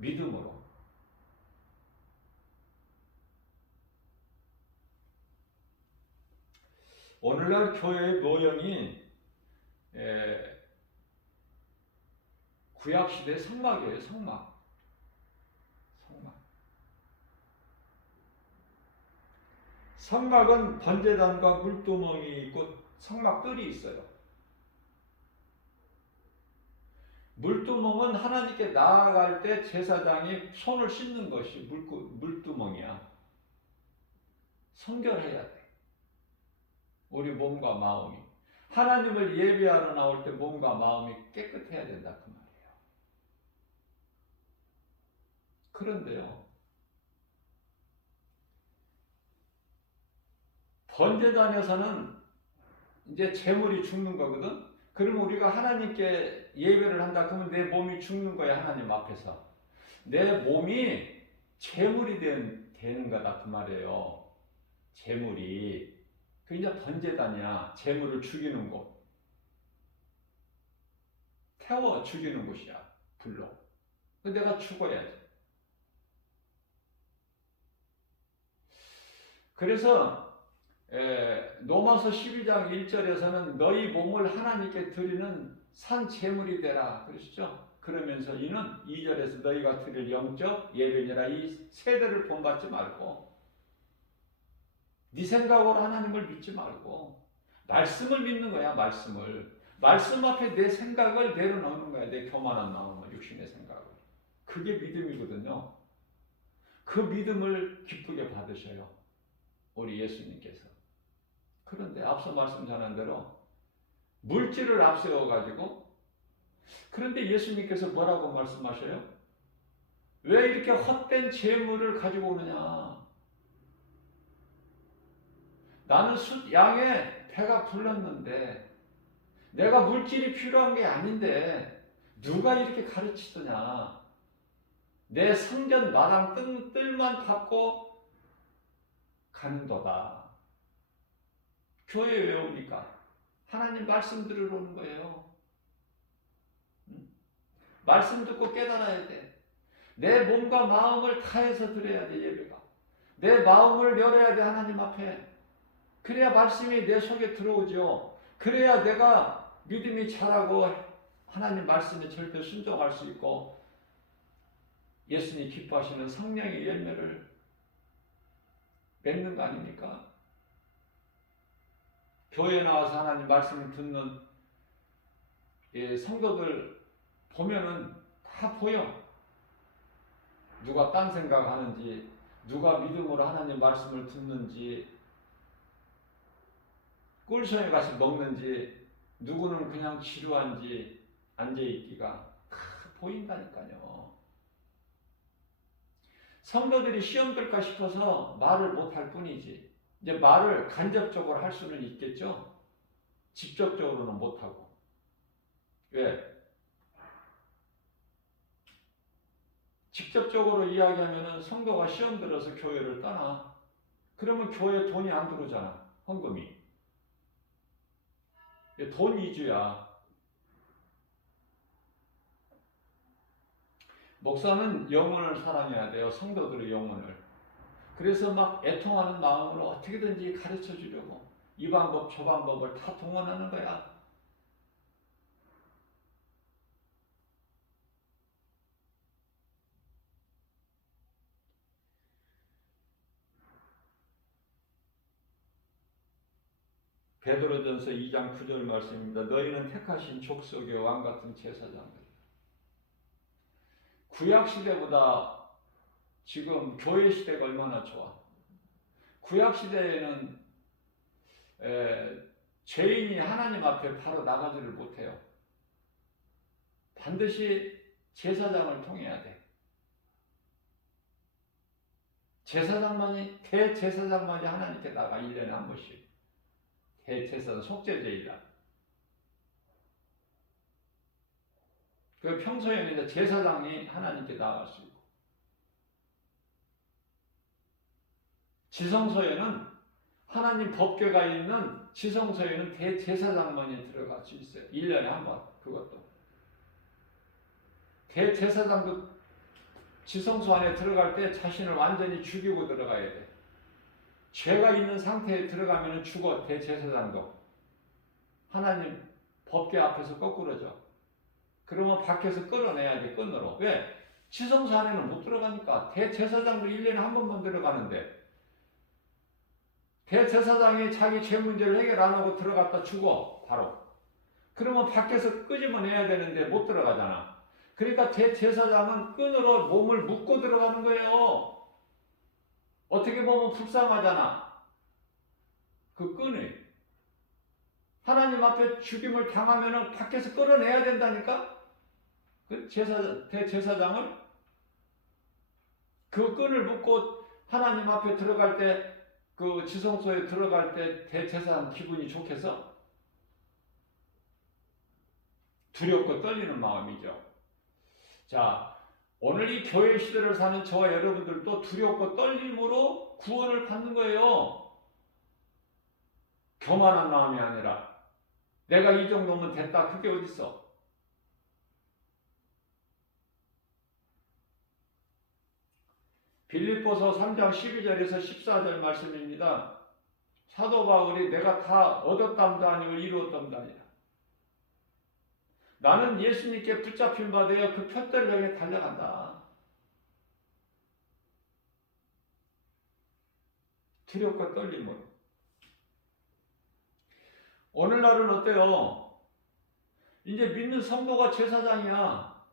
믿음으로. 오늘날 교회의 모형이 구약시대 성막이에요. 성막. 성막은 번제단과 물두멍이 있고 성막들이 있어요. 물두멍은 하나님께 나아갈 때 제사장이 손을 씻는 것이 물두멍이야. 성결해야 돼. 우리 몸과 마음이. 하나님을 예배하러 나올 때 몸과 마음이 깨끗해야 된다 그 말이에요. 그런데요, 번제단에서는 이제 제물이 죽는 거거든. 그럼 우리가 하나님께 예배를 한다 그러면 내 몸이 죽는 거야. 하나님 앞에서 내 몸이 제물이 되는 거다 그 말이에요. 제물이. 그 이제 번제단이야. 제물을 죽이는 곳, 태워 죽이는 곳이야. 불로. 내가 죽어야지. 그래서 로마서 12장 1절에서는 너희 몸을 하나님께 드리는 산 제물이 되라 그러시죠. 그러면서 이는 2절에서 너희가 드릴 영적 예배니라. 이 세대를 본받지 말고 네 생각으로 하나님을 믿지 말고 말씀을 믿는 거야. 말씀 앞에 내 생각을 내려놓는 거야. 내 교만한 마음을, 육신의 생각을. 그게 믿음이거든요. 그 믿음을 기쁘게 받으셔요, 우리 예수님께서. 그런데 앞서 말씀 전한 대로 물질을 앞세워 가지고, 그런데 예수님께서 뭐라고 말씀하셔요? 왜 이렇게 헛된 재물을 가지고 오느냐? 나는 양에 배가 불렀는데 내가 물질이 필요한 게 아닌데 누가 이렇게 가르치더냐? 내 성전 마당 뜰만 닫고 가는도다. 교회에 왜 옵니까? 하나님 말씀 들으러 오는 거예요. 말씀 듣고 깨달아야 돼. 내 몸과 마음을 다해서 드려야 돼. 예배가. 내 마음을 열어야 돼. 하나님 앞에. 그래야 말씀이 내 속에 들어오죠. 그래야 내가 믿음이 자라고 하나님 말씀에 절대 순종할 수 있고 예수님 기뻐하시는 성령의 열매를 맺는 거 아닙니까? 교회에 나와서 하나님 말씀을 듣는 성도들 보면은 다 보여. 누가 딴 생각하는지, 누가 믿음으로 하나님 말씀을 듣는지, 꿀송이 가서 먹는지, 누구는 그냥 지루한지 앉아있기가 다 보인다니까요. 성도들이 시험 들까 싶어서 말을 못할 뿐이지, 이제 말을 간접적으로 할 수는 있겠죠. 직접적으로는 못하고. 왜? 직접적으로 이야기하면은 성도가 시험 들어서 교회를 떠나. 그러면 교회에 돈이 안 들어오잖아. 헌금이. 돈 위주야. 목사는 영혼을 사랑해야 돼요. 성도들의 영혼을. 그래서 막 애통하는 마음으로 어떻게든지 가르쳐 주려고 이 방법 저 방법을 다 동원하는 거야. 베드로전서 2장 9절 말씀입니다. 너희는 택하신 족속의 왕같은 제사장들. 구약 시대보다 지금 교회 시대가 얼마나 좋아. 구약 시대에는 죄인이 하나님 앞에 바로 나가지를 못해요. 반드시 제사장을 통해야 돼. 대제사장만이 하나님께 나가 1년에 한 번씩. 대제사장 속죄제이다. 그 평소에는 이제 제사장이 하나님께 나갈 수 있고, 지성소에는 하나님 법궤가 있는 지성소에는 대제사장만이 들어갈 수 있어요. 1년에 한 번. 그것도 대제사장도 지성소 안에 들어갈 때 자신을 완전히 죽이고 들어가야 돼. 죄가 있는 상태에 들어가면 죽어. 대제사장도 하나님 법궤 앞에서 거꾸로져. 그러면 밖에서 끌어내야 돼. 끈으로. 왜? 지성소 안에는 못 들어가니까. 대제사장도 1년에 한 번만 들어가는데 대제사장이 자기 죄 문제를 해결 안 하고 들어갔다 죽어. 바로. 그러면 밖에서 끄집어내야 되는데 못 들어가잖아. 그러니까 대제사장은 끈으로 몸을 묶고 들어가는 거예요. 어떻게 보면 불쌍하잖아. 그 끈이. 하나님 앞에 죽임을 당하면 밖에서 끌어내야 된다니까? 그 대제사장을? 그 끈을 묶고 하나님 앞에 들어갈 때, 그 지성소에 들어갈 때 대제사장 기분이 좋겠어? 두렵고 떨리는 마음이죠. 자, 오늘 이 교회 시대를 사는 저와 여러분들도 두렵고 떨림으로 구원을 받는 거예요. 교만한 마음이 아니라 내가 이 정도면 됐다. 그게 어딨어? 빌립보서 3장 12절에서 14절 말씀입니다. 사도 바울이 내가 다 얻었담도 아니고 이루었담도 아니라 나는 예수님께 붙잡힌 바 되어 그 표대를 향해 달려간다. 두렵고 떨림으로. 오늘날은 어때요? 이제 믿는 성도가 제사장이야.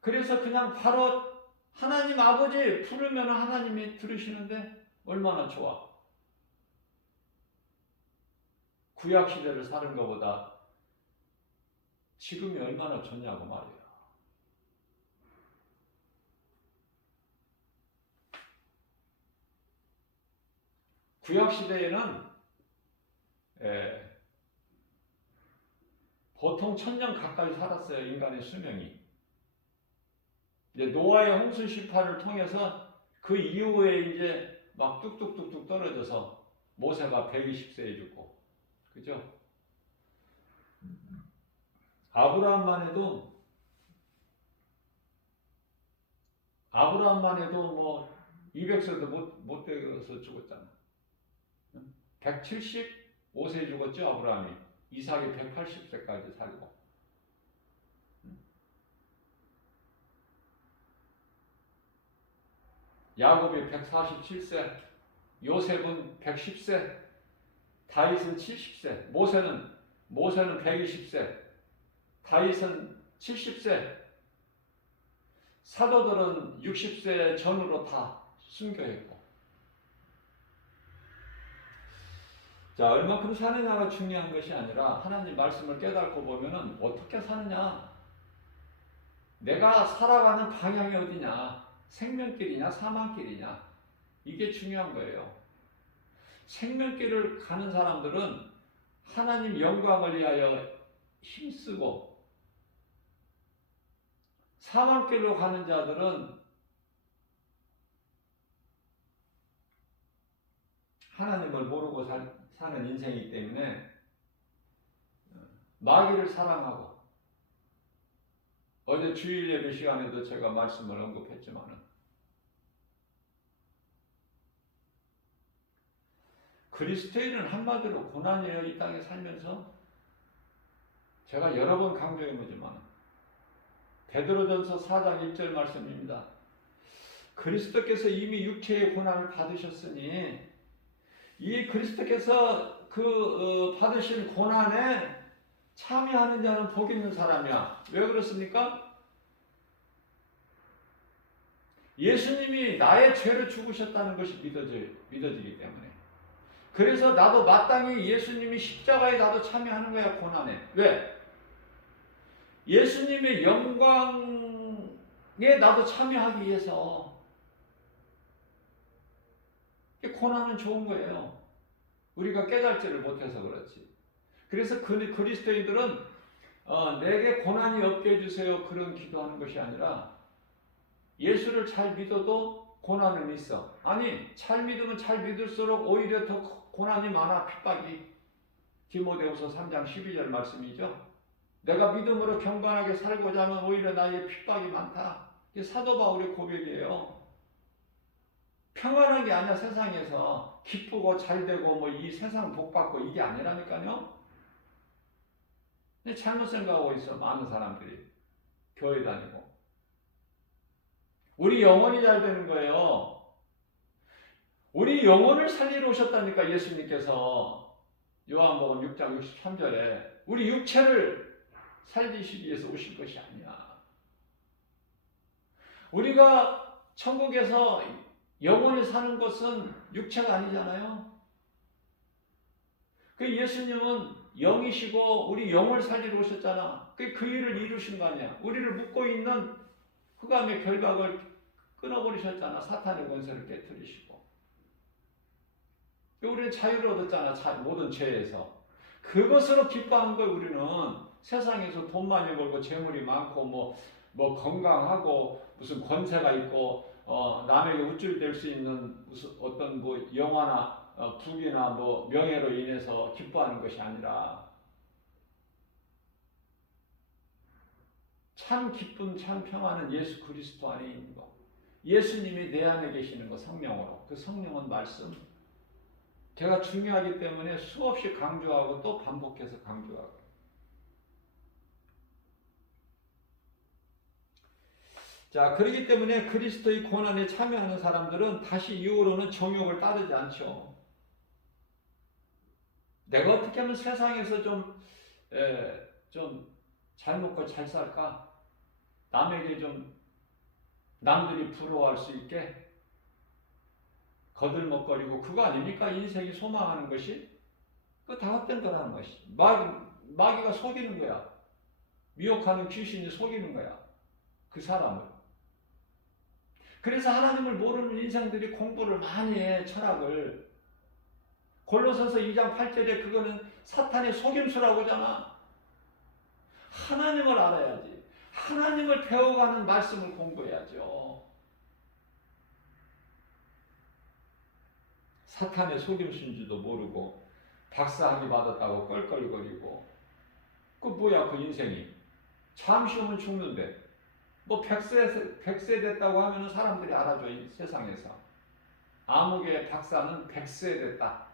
그래서 그냥 바로 하나님 아버지 부르면 하나님이 들으시는데 얼마나 좋아. 구약 시대를 사는 것보다 지금이 얼마나 좋냐고 말이야. 구약 시대에는 보통 1000년 가까이 살았어요. 인간의 수명이. 이제 노아의 홍수 심판을 통해서 그 이후에 이제 막 뚝뚝뚝뚝 떨어져서 모세가 120세에 죽고, 그죠? 아브라함만 해도 뭐 200세도 못 되어서 죽었잖아. 175세에 죽었죠, 아브라함이. 이삭이 180세까지 살고. 야곱이 147세, 요셉은 110세, 다윗은 70세, 모세는 120세, 다윗은 70세, 사도들은 60세 전후로 다 순교했고. 자, 얼마큼 사느냐가 중요한 것이 아니라 하나님 말씀을 깨닫고 보면은 어떻게 사느냐, 내가 살아가는 방향이 어디냐, 생명길이냐 사망길이냐, 이게 중요한 거예요. 생명길을 가는 사람들은 하나님 영광을 위하여 힘쓰고, 사망길로 가는 자들은 하나님을 모르고 사는 인생이기 때문에 마귀를 사랑하고, 어제 주일 예배 시간에도 제가 말씀을 언급했지만은 그리스도인은 한마디로 고난이에요. 이 땅에 살면서 제가 여러 번 강조해보지만 베드로전서 4장 1절 말씀입니다. 그리스도께서 이미 육체의 고난을 받으셨으니 이 그리스도께서 받으신 고난에 참여하는 자는 복 있는 사람이야. 왜 그렇습니까? 예수님이 나의 죄를 죽으셨다는 것이 믿어지기 때문에. 그래서 나도 마땅히 예수님이 십자가에 나도 참여하는 거야, 고난에. 왜? 예수님의 영광에 나도 참여하기 위해서. 고난은 좋은 거예요. 우리가 깨달지를 못해서 그렇지. 그래서 그리스도인들은 내게 고난이 없게 해주세요, 그런 기도하는 것이 아니라 예수를 잘 믿어도 고난은 있어. 아니, 잘 믿으면 잘 믿을수록 오히려 더 고난이 많아. 핍박이. 디모데후서 3장 12절 말씀이죠. 내가 믿음으로 경건하게 살고자 하면 오히려 나의 핍박이 많다. 이게 사도 바울의 고백이에요. 평안한 게 아니야. 세상에서 기쁘고 잘되고 뭐 이 세상 복받고 이게 아니라니까요. 근데 잘못 생각하고 있어. 많은 사람들이 교회 다니고. 우리 영혼이 잘 되는 거예요. 우리 영혼을 살리러 오셨다니까. 예수님께서 요한복음 6장 63절에 우리 육체를 살리시기 위해서 오신 것이 아니야. 우리가 천국에서 영원히 사는 것은 육체가 아니잖아요. 그 예수님은 영이시고 우리 영을 살리러 오셨잖아. 그 일을 이루신 거 아니야. 우리를 묶고 있는 흑암의 결박을 끊어버리셨잖아. 사탄의 권세를 깨뜨리시고. 우리는 자유를 얻었잖아. 모든 죄에서. 그것으로 기뻐한 거예요. 우리는 세상에서 돈 많이 벌고 재물이 많고 뭐 건강하고 무슨 권세가 있고 남에게 우쭐댈 수 있는 무슨 어떤 뭐 영화나 부귀나 뭐 명예로 인해서 기뻐하는 것이 아니라 참 기쁨, 참 평안은 예수 그리스도 안에 있는 것. 예수님이 내 안에 계시는 것, 성령으로. 그 성령은 말씀. 제가 중요하기 때문에 수없이 강조하고 또 반복해서 강조하고. 자, 그렇기 때문에 그리스도의 고난에 참여하는 사람들은 다시 이후로는 정욕을 따르지 않죠. 내가 어떻게 하면 세상에서 좀 잘 먹고 잘 살까? 남에게 좀 남들이 부러워할 수 있게 거들먹거리고 그거 아닙니까? 인생이 소망하는 것이 그거 다 헛된 거라는 것이. 마귀가 속이는 거야. 미혹하는 귀신이 속이는 거야. 그 사람을. 그래서 하나님을 모르는 인생들이 공부를 많이 해. 철학을. 골로새서 2장 8절에 그거는 사탄의 속임수라고 하잖아. 하나님을 알아야지. 하나님을 배워가는 말씀을 공부해야죠. 사탄의 속임수인지도 모르고 박사학위 받았다고 껄껄거리고 그 뭐야 그 인생이. 잠시 오면 죽는데 뭐 100세 됐다고 하면 사람들이 알아줘. 이 세상에서. 아무개 박사는 100세 됐다.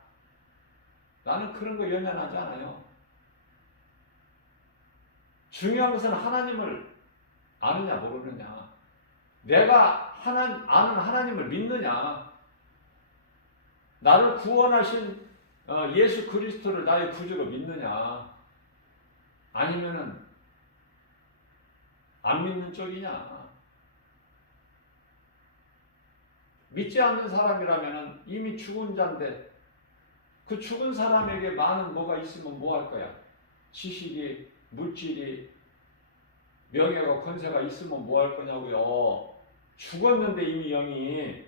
나는 그런 거 연연하지 않아요. 중요한 것은 하나님을 아느냐 모르느냐. 내가 아는 하나님을 믿느냐. 나를 구원하신 예수 그리스도를 나의 구주로 믿느냐. 아니면은 안 믿는 쪽이냐. 믿지 않는 사람이라면은 이미 죽은 자인데 그 죽은 사람에게 많은 뭐가 있으면 뭐 할 거야? 지식이, 물질이, 명예가, 권세가 있으면 뭐 할 거냐고요. 죽었는데 이미 영이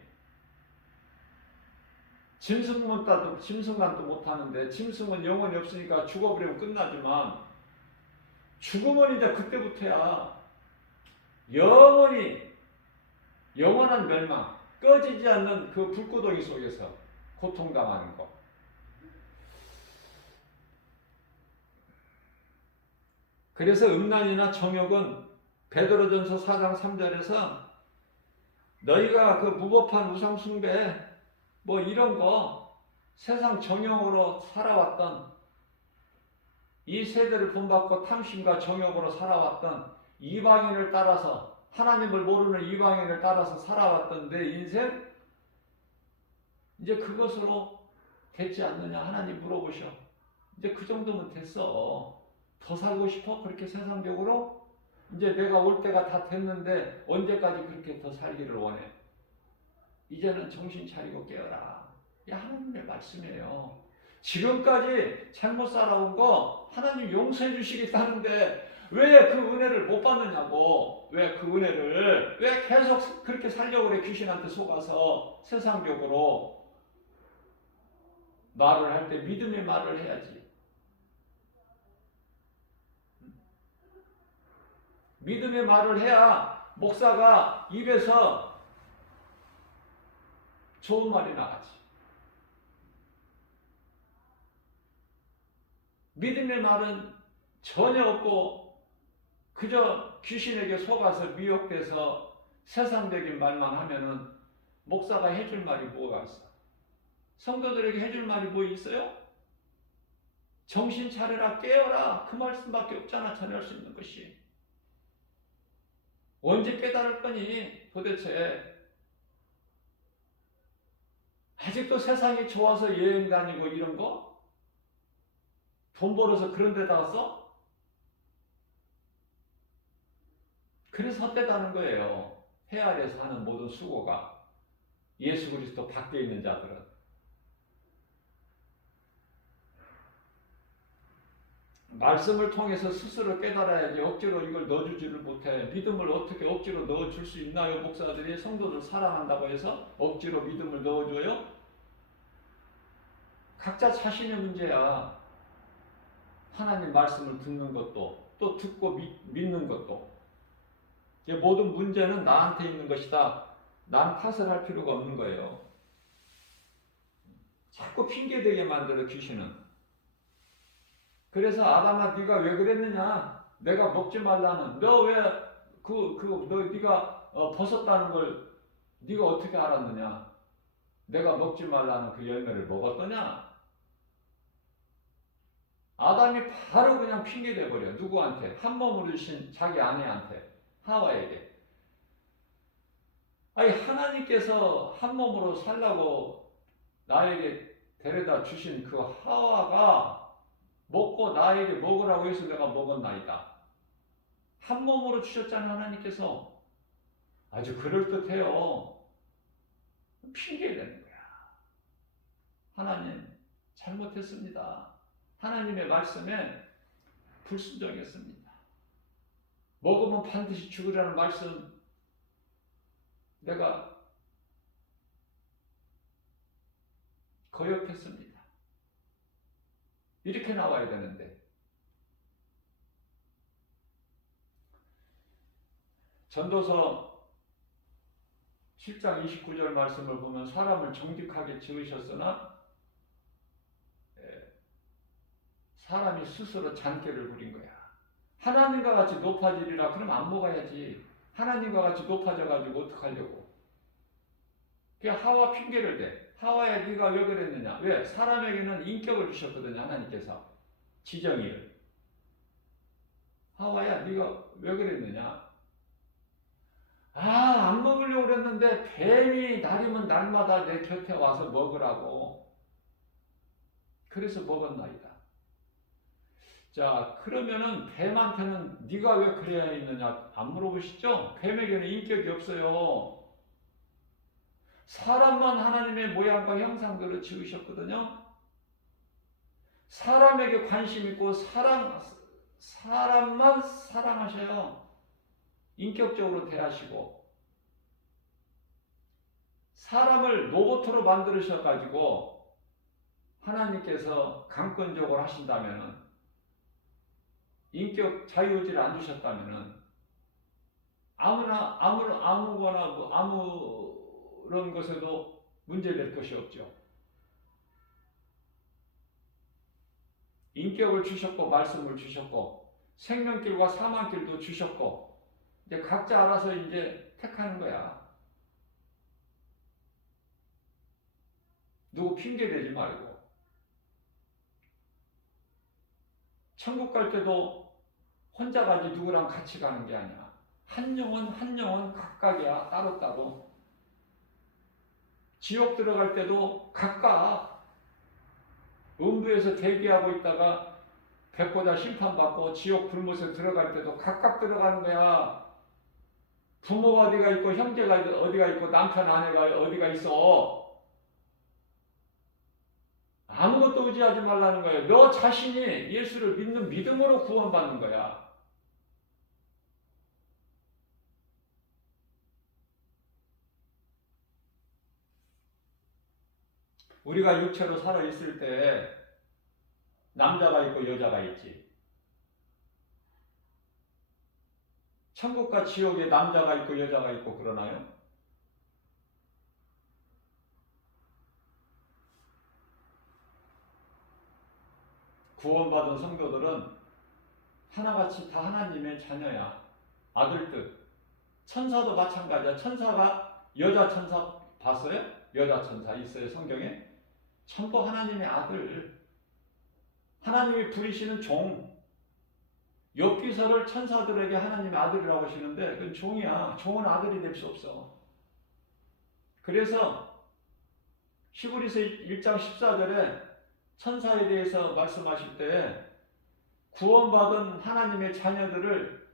짐승만도 못하는데 짐승은 영혼이 없으니까 죽어버리면 끝나지만 죽으면 이제 그때부터야 영원한 멸망, 꺼지지 않는 그 불구덩이 속에서 고통당하는 것. 그래서 음란이나 정욕은 베드로전서 4장 3절에서 너희가 그 무법한 우상숭배 뭐 이런 거 세상 정욕으로 살아왔던 이 세대를 본받고 탐심과 정욕으로 살아왔던 이방인을 따라서 하나님을 모르는 이방인을 따라서 살아왔던 내 인생 이제 그것으로 됐지 않느냐 하나님 물어보셔. 이제 그 정도면 됐어. 더 살고 싶어? 그렇게 세상적으로? 이제 내가 올 때가 다 됐는데 언제까지 그렇게 더 살기를 원해? 이제는 정신 차리고 깨어라. 이 하나님의 말씀이에요. 지금까지 잘못 살아온 거 하나님 용서해 주시겠다는데 왜 그 은혜를 못 받느냐고. 왜 그 은혜를 왜 계속 그렇게 살려고 그래. 귀신한테 속아서 세상적으로 말을 할 때 믿음의 말을 해야지. 믿음의 말을 해야 목사가 입에서 좋은 말이 나가지. 믿음의 말은 전혀 없고 그저 귀신에게 속아서 미혹돼서 세상적인 말만 하면은 목사가 해줄 말이 뭐가 있어? 성도들에게 해줄 말이 뭐 있어요? 정신 차려라, 깨어라. 그 말씀밖에 없잖아. 전할 수 있는 것이. 언제 깨달을 거니 도대체? 아직도 세상이 좋아서 여행 다니고 이런 거? 돈 벌어서 그런 데다가 써? 그래서 헛되다는 거예요. 해 아래서 하는 모든 수고가. 예수 그리스도 밖에 있는 자들은. 말씀을 통해서 스스로 깨달아야지 억지로 이걸 넣어주지를 못해. 믿음을 어떻게 억지로 넣어줄 수 있나요? 목사들이 성도들 사랑한다고 해서 억지로 믿음을 넣어줘요? 각자 자신의 문제야. 하나님 말씀을 듣는 것도 또 듣고 믿는 것도. 모든 문제는 나한테 있는 것이다. 난 탓을 할 필요가 없는 거예요. 자꾸 핑계대게 만들어 귀신은. 그래서 아담아 네가 왜 그랬느냐? 내가 먹지 말라는. 너 왜 네가 벗었다는 걸 네가 어떻게 알았느냐? 내가 먹지 말라는 그 열매를 먹었더냐? 아담이 바로 그냥 핑계대 버려. 누구한테? 한 몸으로 주신 자기 아내한테, 하와에게. 아니 하나님께서 한 몸으로 살라고 나에게 데려다 주신 그 하와가 먹고 나에게 먹으라고 해서 내가 먹었나이다. 한 몸으로 주셨잖아요. 하나님께서. 아주 그럴듯해요. 핑계대는 거야. 하나님 잘못했습니다. 하나님의 말씀에 불순종했습니다. 먹으면 반드시 죽으라는 말씀 내가 거역했습니다. 이렇게 나와야 되는데 전도서 7장 29절 말씀을 보면 사람을 정직하게 지으셨으나 사람이 스스로 잔꾀를 부린 거야. 하나님과 같이 높아지리라 그럼 안 먹어야지. 하나님과 같이 높아져가지고 어떡하려고. 하와 핑계를 대. 하와야 네가 왜 그랬느냐. 왜? 사람에게는 인격을 주셨거든요. 하나님께서. 지정의를. 하와야 네가 왜 그랬느냐. 안 먹으려고 그랬는데 뱀이 날이면 날마다 내 곁에 와서 먹으라고. 그래서 먹었나이다. 자, 그러면은 뱀한테는 네가 왜 그래야 했느냐 안 물어보시죠? 뱀에게는 인격이 없어요. 사람만 하나님의 모양과 형상대로 지으셨거든요. 사람에게 관심 있고 사람만 사랑하셔요. 인격적으로 대하시고 사람을 로봇으로 만드셔가지고 하나님께서 강권적으로 하신다면은 인격 자유의지를 안 주셨다면은 아무거나 아무런 것에도 문제될 것이 없죠. 인격을 주셨고 말씀을 주셨고 생명길과 사망길도 주셨고 이제 각자 알아서 이제 택하는 거야. 누구 핑계대지 말고. 천국 갈 때도 혼자 가지 누구랑 같이 가는 게 아니야. 한 영혼 각각이야. 따로따로. 지옥 들어갈 때도 각각 음부에서 대기하고 있다가 백보자 심판받고 지옥 불못에 들어갈 때도 각각 들어가는 거야. 부모가 어디가 있고 형제가 어디가 있고 남편 아내가 어디가 있어. 아무것도 의지하지 말라는 거예요. 너 자신이 예수를 믿는 믿음으로 구원받는 거야. 우리가 육체로 살아있을 때 남자가 있고 여자가 있지. 천국과 지옥에 남자가 있고 여자가 있고 그러나요? 구원받은 성도들은 하나같이 다 하나님의 자녀야. 아들 뜻. 천사도 마찬가지야. 천사가 여자 천사 봤어요? 여자 천사 있어요 성경에? 전부 하나님의 아들, 하나님이 부리시는 종. 욥기서를 천사들에게 하나님의 아들이라고 하시는데 그건 종이야. 종은 아들이 될 수 없어. 그래서 히브리서 1장 14절에 천사에 대해서 말씀하실 때 구원받은 하나님의 자녀들을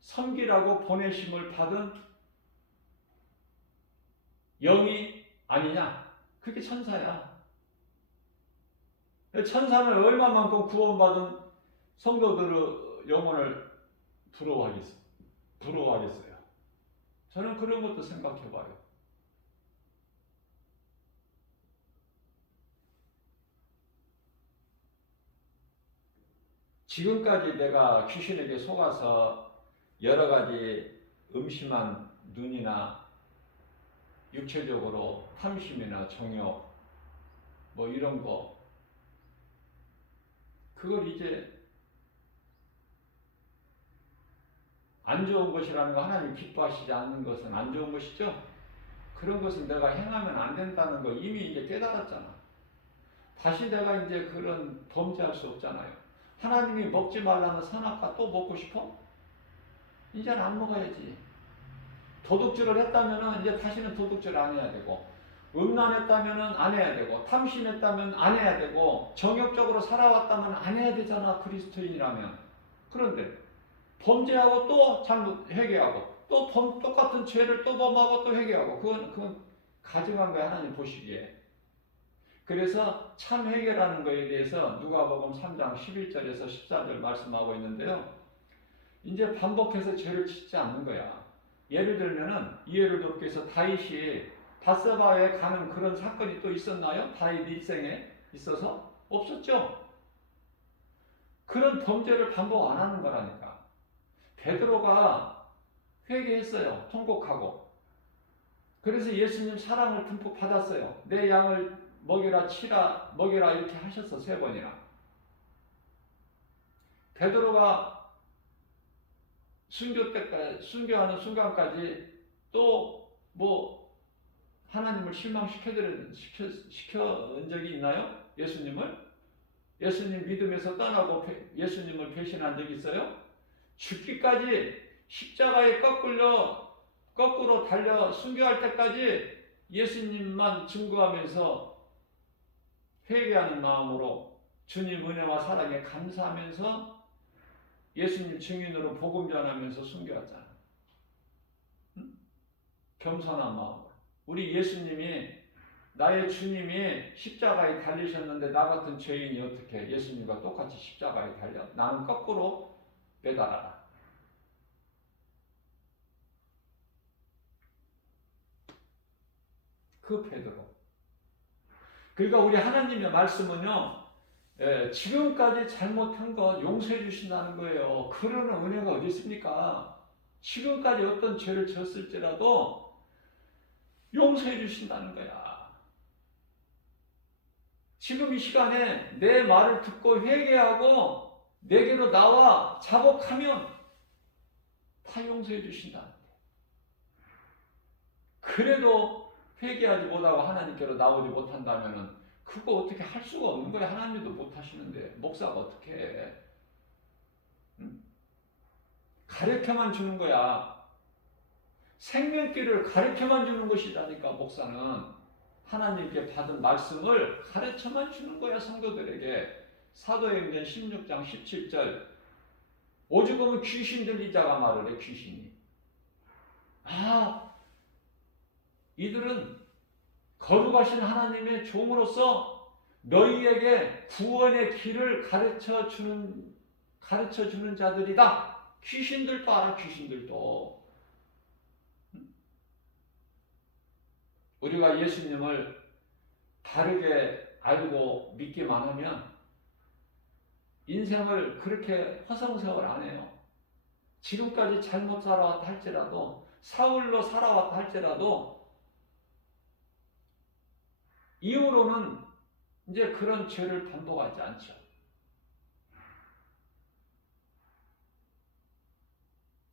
섬기라고 보내심을 받은 영이 아니냐? 그게 천사야. 천사는 얼마만큼 구원받은 성도들의 영혼을 부러워하겠어요. 저는 그런 것도 생각해 봐요. 지금까지 내가 귀신에게 속아서 여러 가지 음심한 눈이나 육체적으로 탐심이나 정욕 뭐 이런 거 그걸 이제 안 좋은 것이라는 거 하나님 기뻐하시지 않는 것은 안 좋은 것이죠. 그런 것은 내가 행하면 안 된다는 거 이미 이제 깨달았잖아. 다시 내가 이제 그런 범죄할 수 없잖아요. 하나님이 먹지 말라는 선악과 또 먹고 싶어? 이제는 안 먹어야지. 도둑질을 했다면 이제 다시는 도둑질 안 해야 되고, 음란했다면 안 해야 되고, 탐심했다면 안 해야 되고, 정욕적으로 살아왔다면 안 해야 되잖아, 그리스도인이라면. 그런데 범죄하고 또 잘못 회개하고 또 똑같은 죄를 또 범하고 또 회개하고 그건 가증한 거야 하나님 보시기에. 그래서 참 회개라는 것에 대해서 누가복음 3장 11절에서 14절 말씀하고 있는데요. 이제 반복해서 죄를 짓지 않는 거야. 예를 들면은 이해를 돕기 위해서 다윗이 밧세바에 가는 그런 사건이 또 있었나요? 다윗 일생에 있어서? 없었죠. 그런 범죄를 반복 안 하는 거라니까. 베드로가 회개했어요. 통곡하고. 그래서 예수님 사랑을 듬뿍 받았어요. 내 양을 먹이라 치라 먹이라 이렇게 하셨어 3번이나. 베드로가 순교 때까지 순교하는 순간까지 또 뭐 하나님을 실망시켜온 적이 있나요? 예수님을? 예수님 믿음에서 떠나고 예수님을 배신한 적이 있어요? 죽기까지 십자가에 거꾸로 달려 순교할 때까지 예수님만 증거하면서 회개하는 마음으로 주님 은혜와 사랑에 감사하면서 예수님 증인으로 복음 전하면서 순교하잖아. 응? 겸손한 마음으로. 우리 예수님이 나의 주님이 십자가에 달리셨는데 나 같은 죄인이 어떻게 예수님과 똑같이 십자가에 달려? 나는 거꾸로 매달아라. 그 베드로. 그러니까 우리 하나님의 말씀은요, 지금까지 잘못한 것 용서해 주신다는 거예요. 그러는 은혜가 어디 있습니까? 지금까지 어떤 죄를 지었을지라도 용서해 주신다는 거야. 지금 이 시간에 내 말을 듣고 회개하고 내게로 나와 자복하면 다 용서해 주신다. 그래도 회개하지 못하고 하나님께로 나오지 못한다면 그거 어떻게 할 수가 없는 거야. 하나님도 못 하시는데 목사가 어떻게 해. 응? 가르쳐만 주는 거야. 생명길을 가르쳐만 주는 것이라니까. 목사는 하나님께 받은 말씀을 가르쳐만 주는 거야. 성도들에게. 사도행전 16장 17절 오직 보면 귀신 들리자가 말을 해. 귀신이. 이들은 거룩하신 하나님의 종으로서 너희에게 구원의 길을 가르쳐 주는 자들이다. 귀신들도 알아. 귀신들도. 우리가 예수님을 바르게 알고 믿기만 하면 인생을 그렇게 허송세월 안 해요. 지금까지 잘못 살아왔다 할지라도, 사울로 살아왔다 할지라도 이후로는 이제 그런 죄를 반복하지 않죠.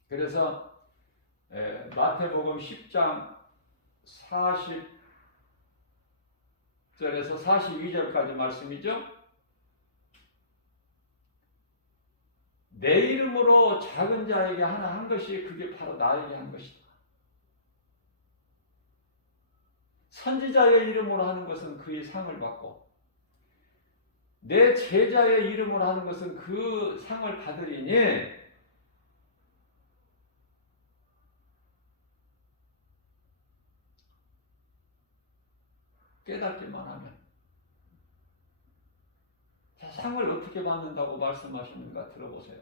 그래서 마태복음 10장 40절에서 42절까지 말씀이죠. 내 이름으로 작은 자에게 하나 한 것이 그게 바로 나에게 한 것이다. 선지자의 이름으로 하는 것은 그의 상을 받고 내 제자의 이름으로 하는 것은 그 상을 받으리니 깨닫기만 하면. 자, 상을 어떻게 받는다고 말씀하시는가 들어보세요.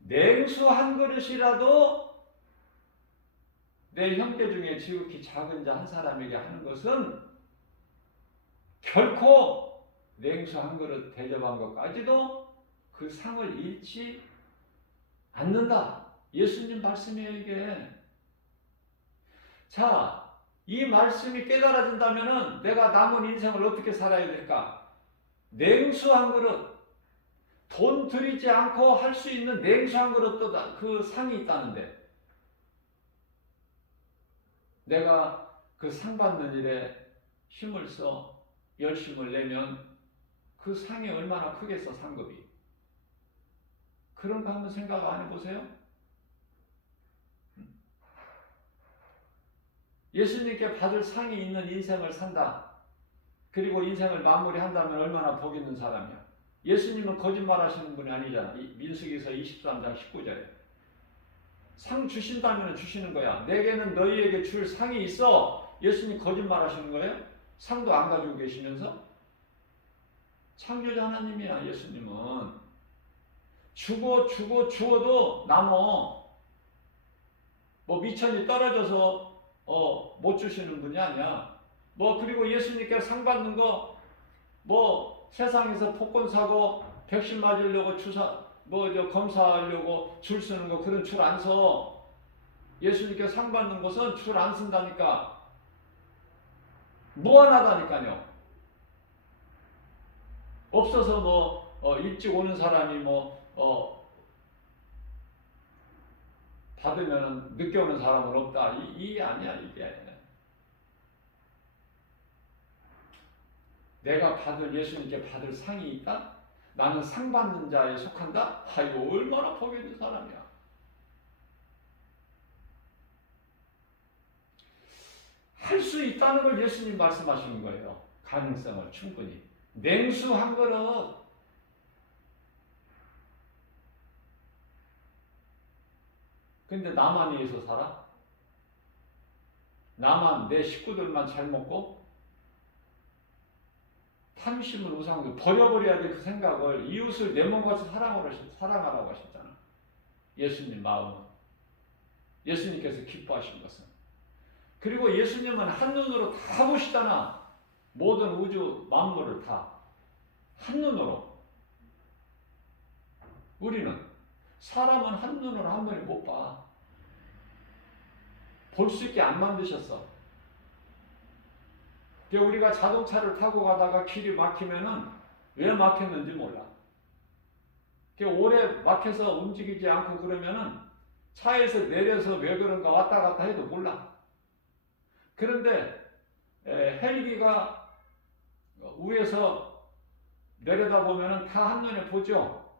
냉수 한 그릇이라도 내 형제 중에 지극히 작은 자 한 사람에게 하는 것은 결코 냉수 한 그릇 대접한 것까지도 그 상을 잃지 않는다. 예수님 말씀이에요, 이게. 자, 이 말씀이 깨달아진다면 내가 남은 인생을 어떻게 살아야 될까? 냉수 한 그릇, 돈 들이지 않고 할 수 있는 냉수 한 그릇도 그 상이 있다는데 내가 그 상 받는 일에 힘을 써 열심을 내면 그 상이 얼마나 크겠어, 상급이. 그런 거 한번 생각 안 해보세요? 예수님께 받을 상이 있는 인생을 산다. 그리고 인생을 마무리한다면 얼마나 복 있는 사람이야. 예수님은 거짓말 하시는 분이 아니잖아. 민수기서 23장 19절에. 상 주신다면 주시는 거야. 내게는 너희에게 줄 상이 있어. 예수님 거짓말 하시는 거예요? 상도 안 가지고 계시면서? 창조자 하나님이야, 예수님은. 주어도 남어. 뭐 미천이 떨어져서 못 주시는 분이 아니야. 그리고 예수님께 상 받는 거 세상에서 복권 사고 백신 맞으려고 검사하려고 줄 서는 거 그런 줄 안 서. 예수님께 상 받는 것은 줄 안 쓴다니까. 무한하다니까요. 없어서 일찍 오는 사람이 받으면 늦게 오는 사람은 없다. 이게 아니야, 이게. 내가 예수님께 받을 상이 있다? 나는 상 받는 자에 속한다? 이거 얼마나 복 있는 사람이야. 할 수 있다는 걸 예수님 말씀하시는 거예요. 가능성을 충분히. 냉수 한 그릇. 근데 나만 위해서 살아? 나만, 내 식구들만 잘 먹고? 탐심을 우상으로 버려버려야 될 그 생각을 이웃을 내 몸같이 사랑하라고 하셨잖아. 예수님 마음은. 예수님께서 기뻐하신 것은. 그리고 예수님은 한눈으로 다 보시잖아. 모든 우주 만물을 다. 한눈으로. 우리는 사람은 한눈으로 한 번에 못 봐. 볼 수 있게 안 만드셨어. 우리가 자동차를 타고 가다가 길이 막히면은 왜 막혔는지 몰라. 오래 막혀서 움직이지 않고 그러면은 차에서 내려서 왜 그런가 왔다 갔다 해도 몰라. 그런데 헬기가 위에서 내려다보면은 다 한눈에 보죠.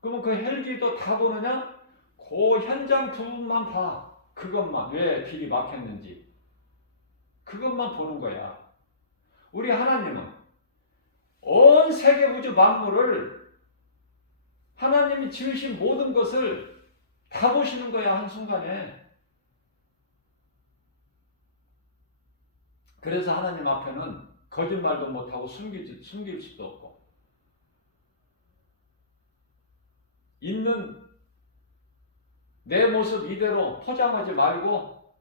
그러면 그 헬기도 다 보느냐? 그 현장 부분만 봐. 그것만. 왜 길이 막혔는지. 그것만 보는 거야. 우리 하나님은 온 세계 우주 만물을 하나님이 지으신 모든 것을 다 보시는 거야, 한순간에. 그래서 하나님 앞에는 거짓말도 못하고 숨길 수도 없고, 있는 내 모습 이대로 포장하지 말고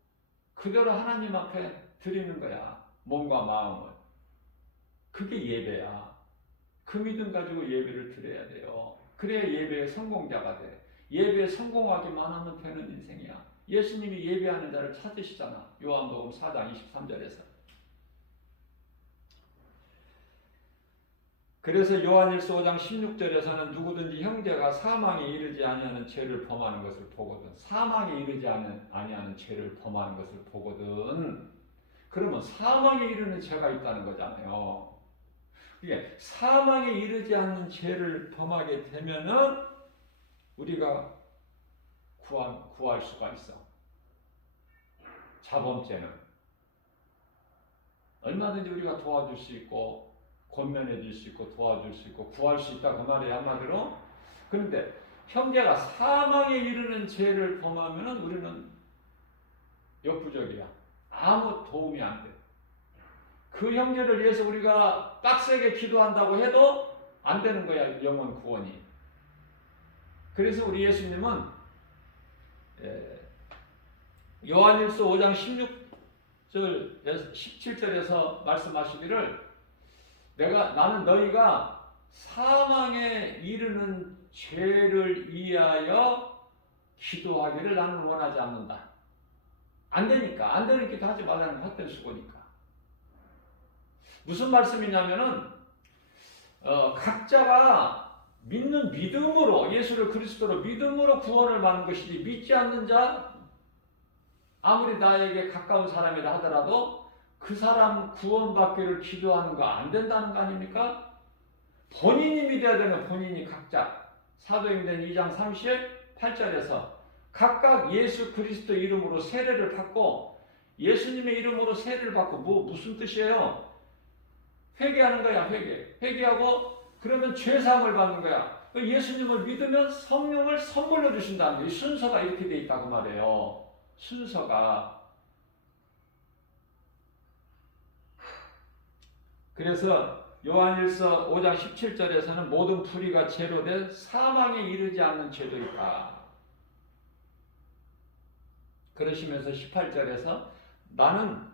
그대로 하나님 앞에 드리는 거야, 몸과 마음을. 그게 예배야. 그 믿음 가지고 예배를 드려야 돼요. 그래야 예배의 성공자가 돼. 예배에 성공하기만 하면 되는 인생이야. 예수님이 예배하는 자를 찾으시잖아. 요한복음 4장 23절에서. 그래서 요한일서 5장 16절에서는 누구든지 형제가 사망에 이르지 아니하는 죄를 범하는 것을 보거든. 사망에 이르지 아니하는 죄를 범하는 것을 보거든. 그러면 사망에 이르는 죄가 있다는 거잖아요. 이게 사망에 이르지 않는 죄를 범하게 되면은 우리가 구할 수가 있어. 자범죄는 얼마든지 우리가 도와줄 수 있고 권면해 줄 수 있고 도와줄 수 있고 구할 수 있다 그 말이에요, 한마디로. 그런데 형제가 사망에 이르는 죄를 범하면은 우리는 역부족이야. 아무 도움이 안 돼. 그 형제를 위해서 우리가 빡세게 기도한다고 해도 안 되는 거야, 영혼 구원이. 그래서 우리 예수님은 요한일서 5장 16절 17절에서 말씀하시기를 나는 너희가 사망에 이르는 죄를 위하여 기도하기를 나는 원하지 않는다. 안 되니까. 안 되는 기도 하지 말라는 헛된 수고니까. 무슨 말씀이냐면은 각자가 믿는 믿음으로, 예수를 그리스도로 믿음으로 구원을 받는 것이지, 믿지 않는 자, 아무리 나에게 가까운 사람이라 하더라도 그 사람 구원받기를 기도하는 거 안 된다는 거 아닙니까? 본인이 믿어야 되는, 본인이 각자. 사도행전 2장 38절에서 각각 예수 그리스도 이름으로 세례를 받고, 예수님의 이름으로 세례를 받고, 무슨 뜻이에요? 회개하는 거야, 회개하고 그러면 죄사함을 받는 거야. 예수님을 믿으면 성령을 선물로 주신다는 거예요. 순서가 이렇게 돼 있다고 말해요. 순서가. 그래서 요한일서 5장 17절에서는 모든 불의가 죄로 된 사망에 이르지 않는 죄도 있다. 그러시면서 18절에서 나는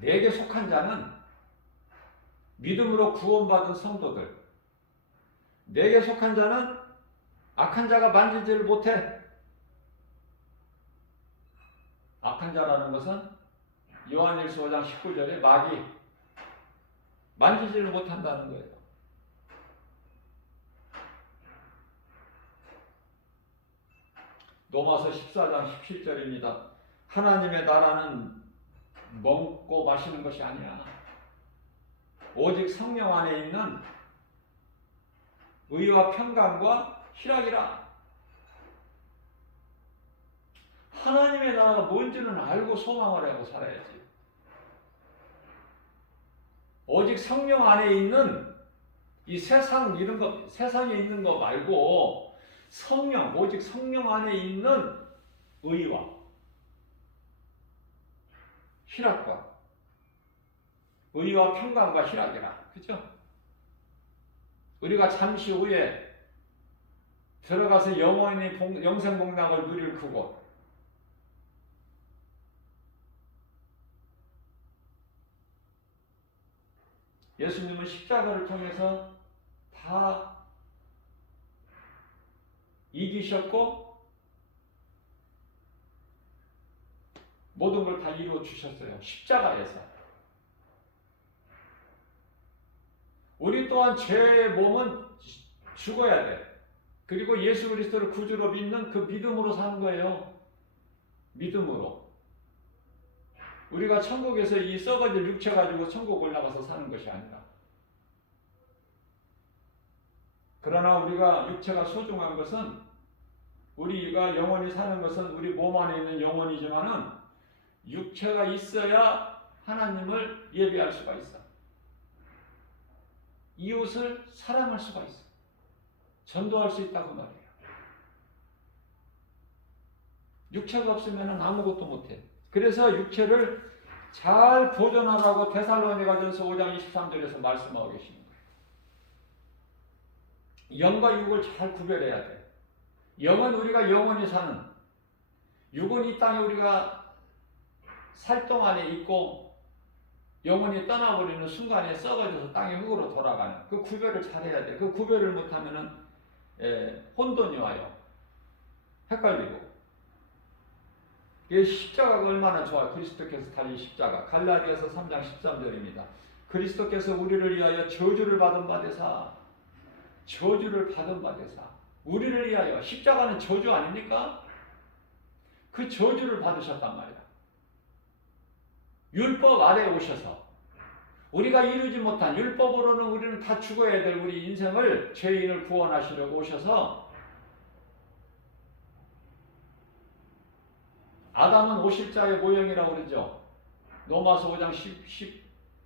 내게 속한 자는 믿음으로 구원받은 성도들, 내게 속한 자는 악한 자가 만지지를 못해. 악한 자라는 것은 요한일서 5장 19절에 마귀, 만지지를 못한다는 거예요. 로마서 14장 17절입니다. 하나님의 나라는 먹고 마시는 것이 아니야. 오직 성령 안에 있는 의와 평강과 희락이라. 하나님의 나라가 뭔지는 알고 소망을 하고 살아야지. 오직 성령 안에 있는 이 세상에 있는 거 말고 오직 성령 안에 있는 의와 희락과, 의와 평강과 희락이라. 그죠? 우리가 잠시 후에 들어가서 영원히 영생 복락을 누릴 그곳, 예수님은 십자가를 통해서 다 이기셨고 모든 걸 다 이루어 주셨어요. 십자가에서. 우리 또한 죄의 몸은 죽어야 돼. 그리고 예수 그리스도를 구주로 믿는 그 믿음으로 사는 거예요. 믿음으로. 우리가 천국에서 이 썩어질 육체 가지고 천국 올라가서 사는 것이 아니라. 그러나 우리가 육체가 소중한 것은, 우리가 영원히 사는 것은 우리 몸 안에 있는 영혼이지만은 육체가 있어야 하나님을 예배할 수가 있어. 이웃을 사랑할 수가 있어. 전도할 수 있다고 말이에요. 육체가 없으면 아무것도 못해. 그래서 육체를 잘 보존하라고 데살로니가전서 5장 23절에서 말씀하고 계시는 거예요. 영과 육을 잘 구별해야 돼. 영은 우리가 영원히 사는, 육은 이 땅에 우리가 살 동안에 있고 영원히 떠나버리는 순간에 썩어져서 땅의 흙으로 돌아가는, 그 구별을 잘 해야 돼. 그 구별을 못하면은 혼돈이 와요. 헷갈리고. 이 십자가가 얼마나 좋아. 그리스도께서 달린 십자가. 갈라디아서 3장 13절입니다. 그리스도께서 우리를 위하여 저주를 받은 바 되사, 저주를 받은 바 되사, 우리를 위하여. 십자가는 저주 아닙니까? 그 저주를 받으셨단 말이야. 율법 아래에 오셔서 우리가 이루지 못한, 율법으로는 우리는 다 죽어야 될 우리 인생을, 죄인을 구원하시려고 오셔서, 아담은 오실자의 모형이라고 그러죠. 로마서 5장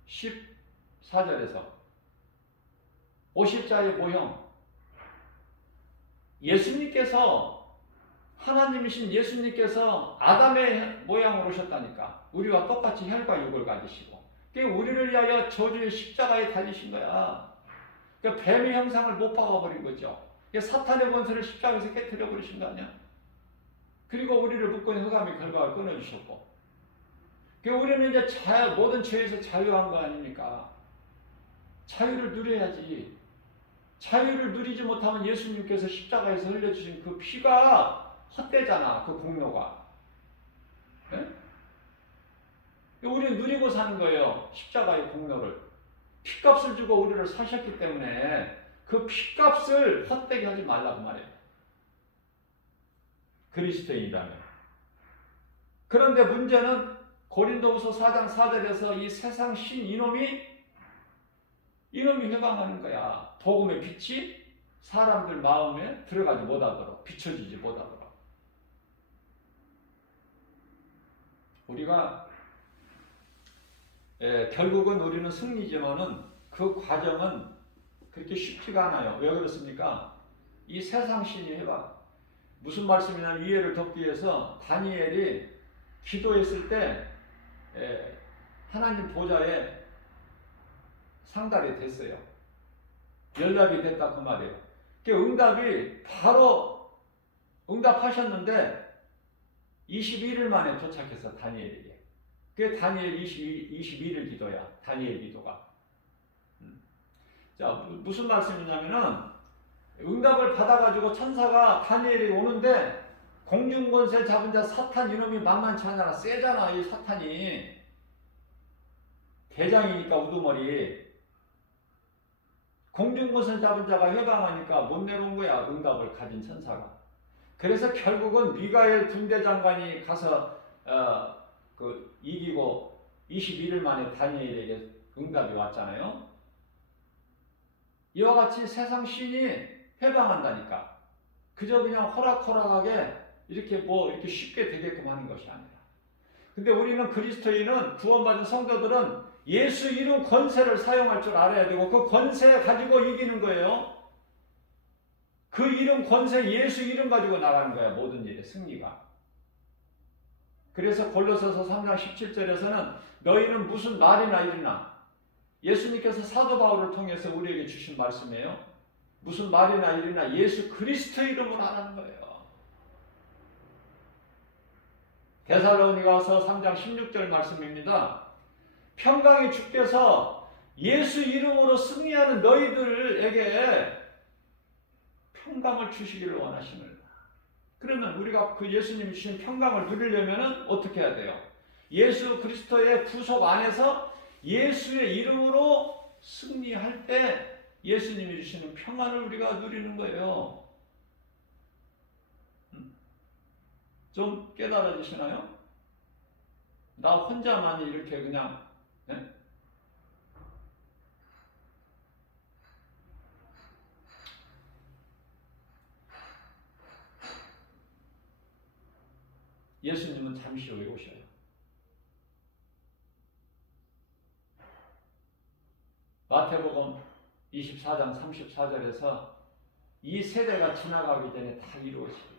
14절에서 오실자의 모형. 예수님께서, 하나님이신 예수님께서 아담의 모양으로 오셨다니까. 우리와 똑같이 혈과 육을 가지시고, 우리를 위하여 저주의 십자가에 달리신 거야. 그러니까 뱀의 형상을 못 박아버린 거죠. 사탄의 권세를 십자가에서 깨뜨려 버리신 거 아니야. 그리고 우리를 묶고 있는 흑암의 결박을 끊어주셨고, 우리는 이제 모든 죄에서 자유한 거 아닙니까? 자유를 누려야지. 자유를 누리지 못하면 예수님께서 십자가에서 흘려주신 그 피가 헛되잖아. 그 공로가. 네? 우리는 누리고 사는 거예요. 십자가의 공로를. 피값을 주고 우리를 사셨기 때문에 그 피값을 헛되게 하지 말라고 말해요. 그리스도인이라면. 그런데 문제는 고린도후서 4장 4절에서 이 세상 신 이놈이 회방하는 거야. 복음의 빛이 사람들 마음에 들어가지 못하도록, 비춰지지 못하도록. 우리가 결국은 우리는 승리지만은 그 과정은 그렇게 쉽지가 않아요. 왜 그렇습니까? 이 세상 신이 해봐. 무슨 말씀이냐면, 이해를 돕기 위해서 다니엘이 기도했을 때 하나님 보좌에 상달이 됐어요. 연락이 됐다 그 말이에요. 그 응답이 바로 응답하셨는데 21일 만에 도착해서 다니엘에게. 그게 다니엘 21일 기도야. 다니엘 기도가. 자, 무슨 말씀이냐면은, 응답을 받아가지고 천사가 다니엘이 오는데, 공중권세 잡은 자 사탄 이놈이 만만치 않아. 세잖아, 이 사탄이. 대장이니까 우두머리. 공중권세 잡은 자가 회방하니까 못 내놓은 거야, 응답을 가진 천사가. 그래서 결국은 미가엘 군대장관이 가서 이기고 21일 만에 다니엘에게 응답이 왔잖아요. 이와 같이 세상 신이 해방한다니까. 그저 그냥 호락호락하게 이렇게 쉽게 되게끔 하는 것이 아니라. 근데 우리는, 그리스도인은, 구원받은 성도들은 예수 이름 권세를 사용할 줄 알아야 되고, 그 권세 가지고 이기는 거예요. 그 이름 권세, 예수 이름 가지고 나가는 거야, 모든 일의 승리가. 그래서 골로새서 3장 17절에서는 너희는 무슨 말이나 일이나, 예수님께서 사도 바울을 통해서 우리에게 주신 말씀이에요. 무슨 말이나 일이나 예수 그리스도 이름으로 하라는 거예요. 데살로니가서 3장 16절 말씀입니다. 평강의 주께서 예수 이름으로 승리하는 너희들에게 평강을 주시기를 원하시느니라. 그러면 우리가 그 예수님이 주신 평강을 누리려면 어떻게 해야 돼요? 예수 그리스도의 구속 안에서 예수의 이름으로 승리할 때 예수님이 주시는 평안을 우리가 누리는 거예요. 좀 깨달아지시나요? 나 혼자만이 이렇게 그냥, 네? 예수님은 잠시 후에 오셔요. 마태복음 24장 34절에서 이 세대가 지나가기 전에 다 이루어집니다.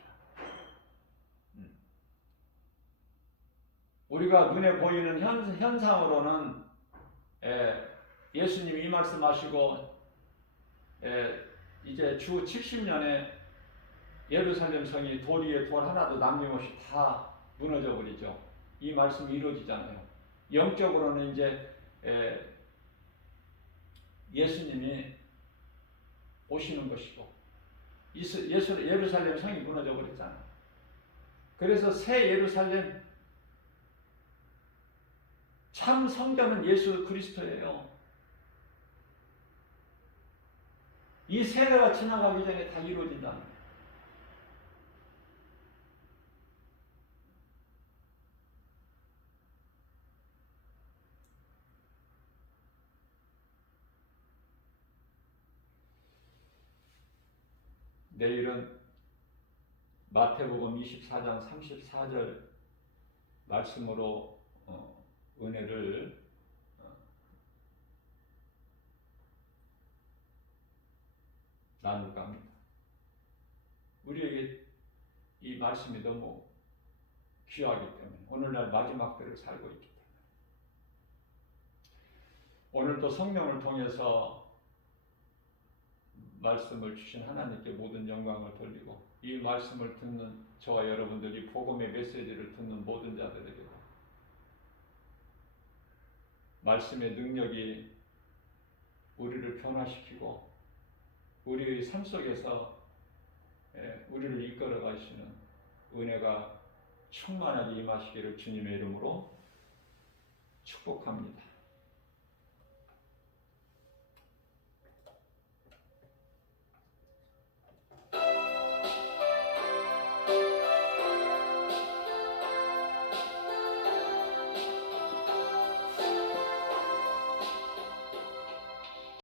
우리가 눈에 보이는 현상으로는 예수님이 이 말씀하시고 이제 주 70년에 예루살렘 성이 돌 위에 돌 하나도 남김없이 다 무너져 버리죠. 이 말씀이 이루어지잖아요. 영적으로는 이제 예수님이 오시는 것이고 예루살렘 성이 무너져 버렸잖아요. 그래서 새 예루살렘, 참 성전은 예수 그리스도예요. 이 세대가 지나가기 전에 다 이루어진다는 거예요. 내일은 마태복음 24장 34절 말씀으로 은혜를 나눌까 합니다. 우리에게 이 말씀이 너무 귀하기 때문에 오늘날 마지막 때를 살고 있기 때문에 오늘도 성령을 통해서 말씀을 주신 하나님께 모든 영광을 돌리고 이 말씀을 듣는 저와 여러분들이 복음의 메시지를 듣는 모든 자들에게도 말씀의 능력이 우리를 변화시키고 우리의 삶 속에서 우리를 이끌어 가시는 은혜가 충만하게 임하시기를 주님의 이름으로 축복합니다.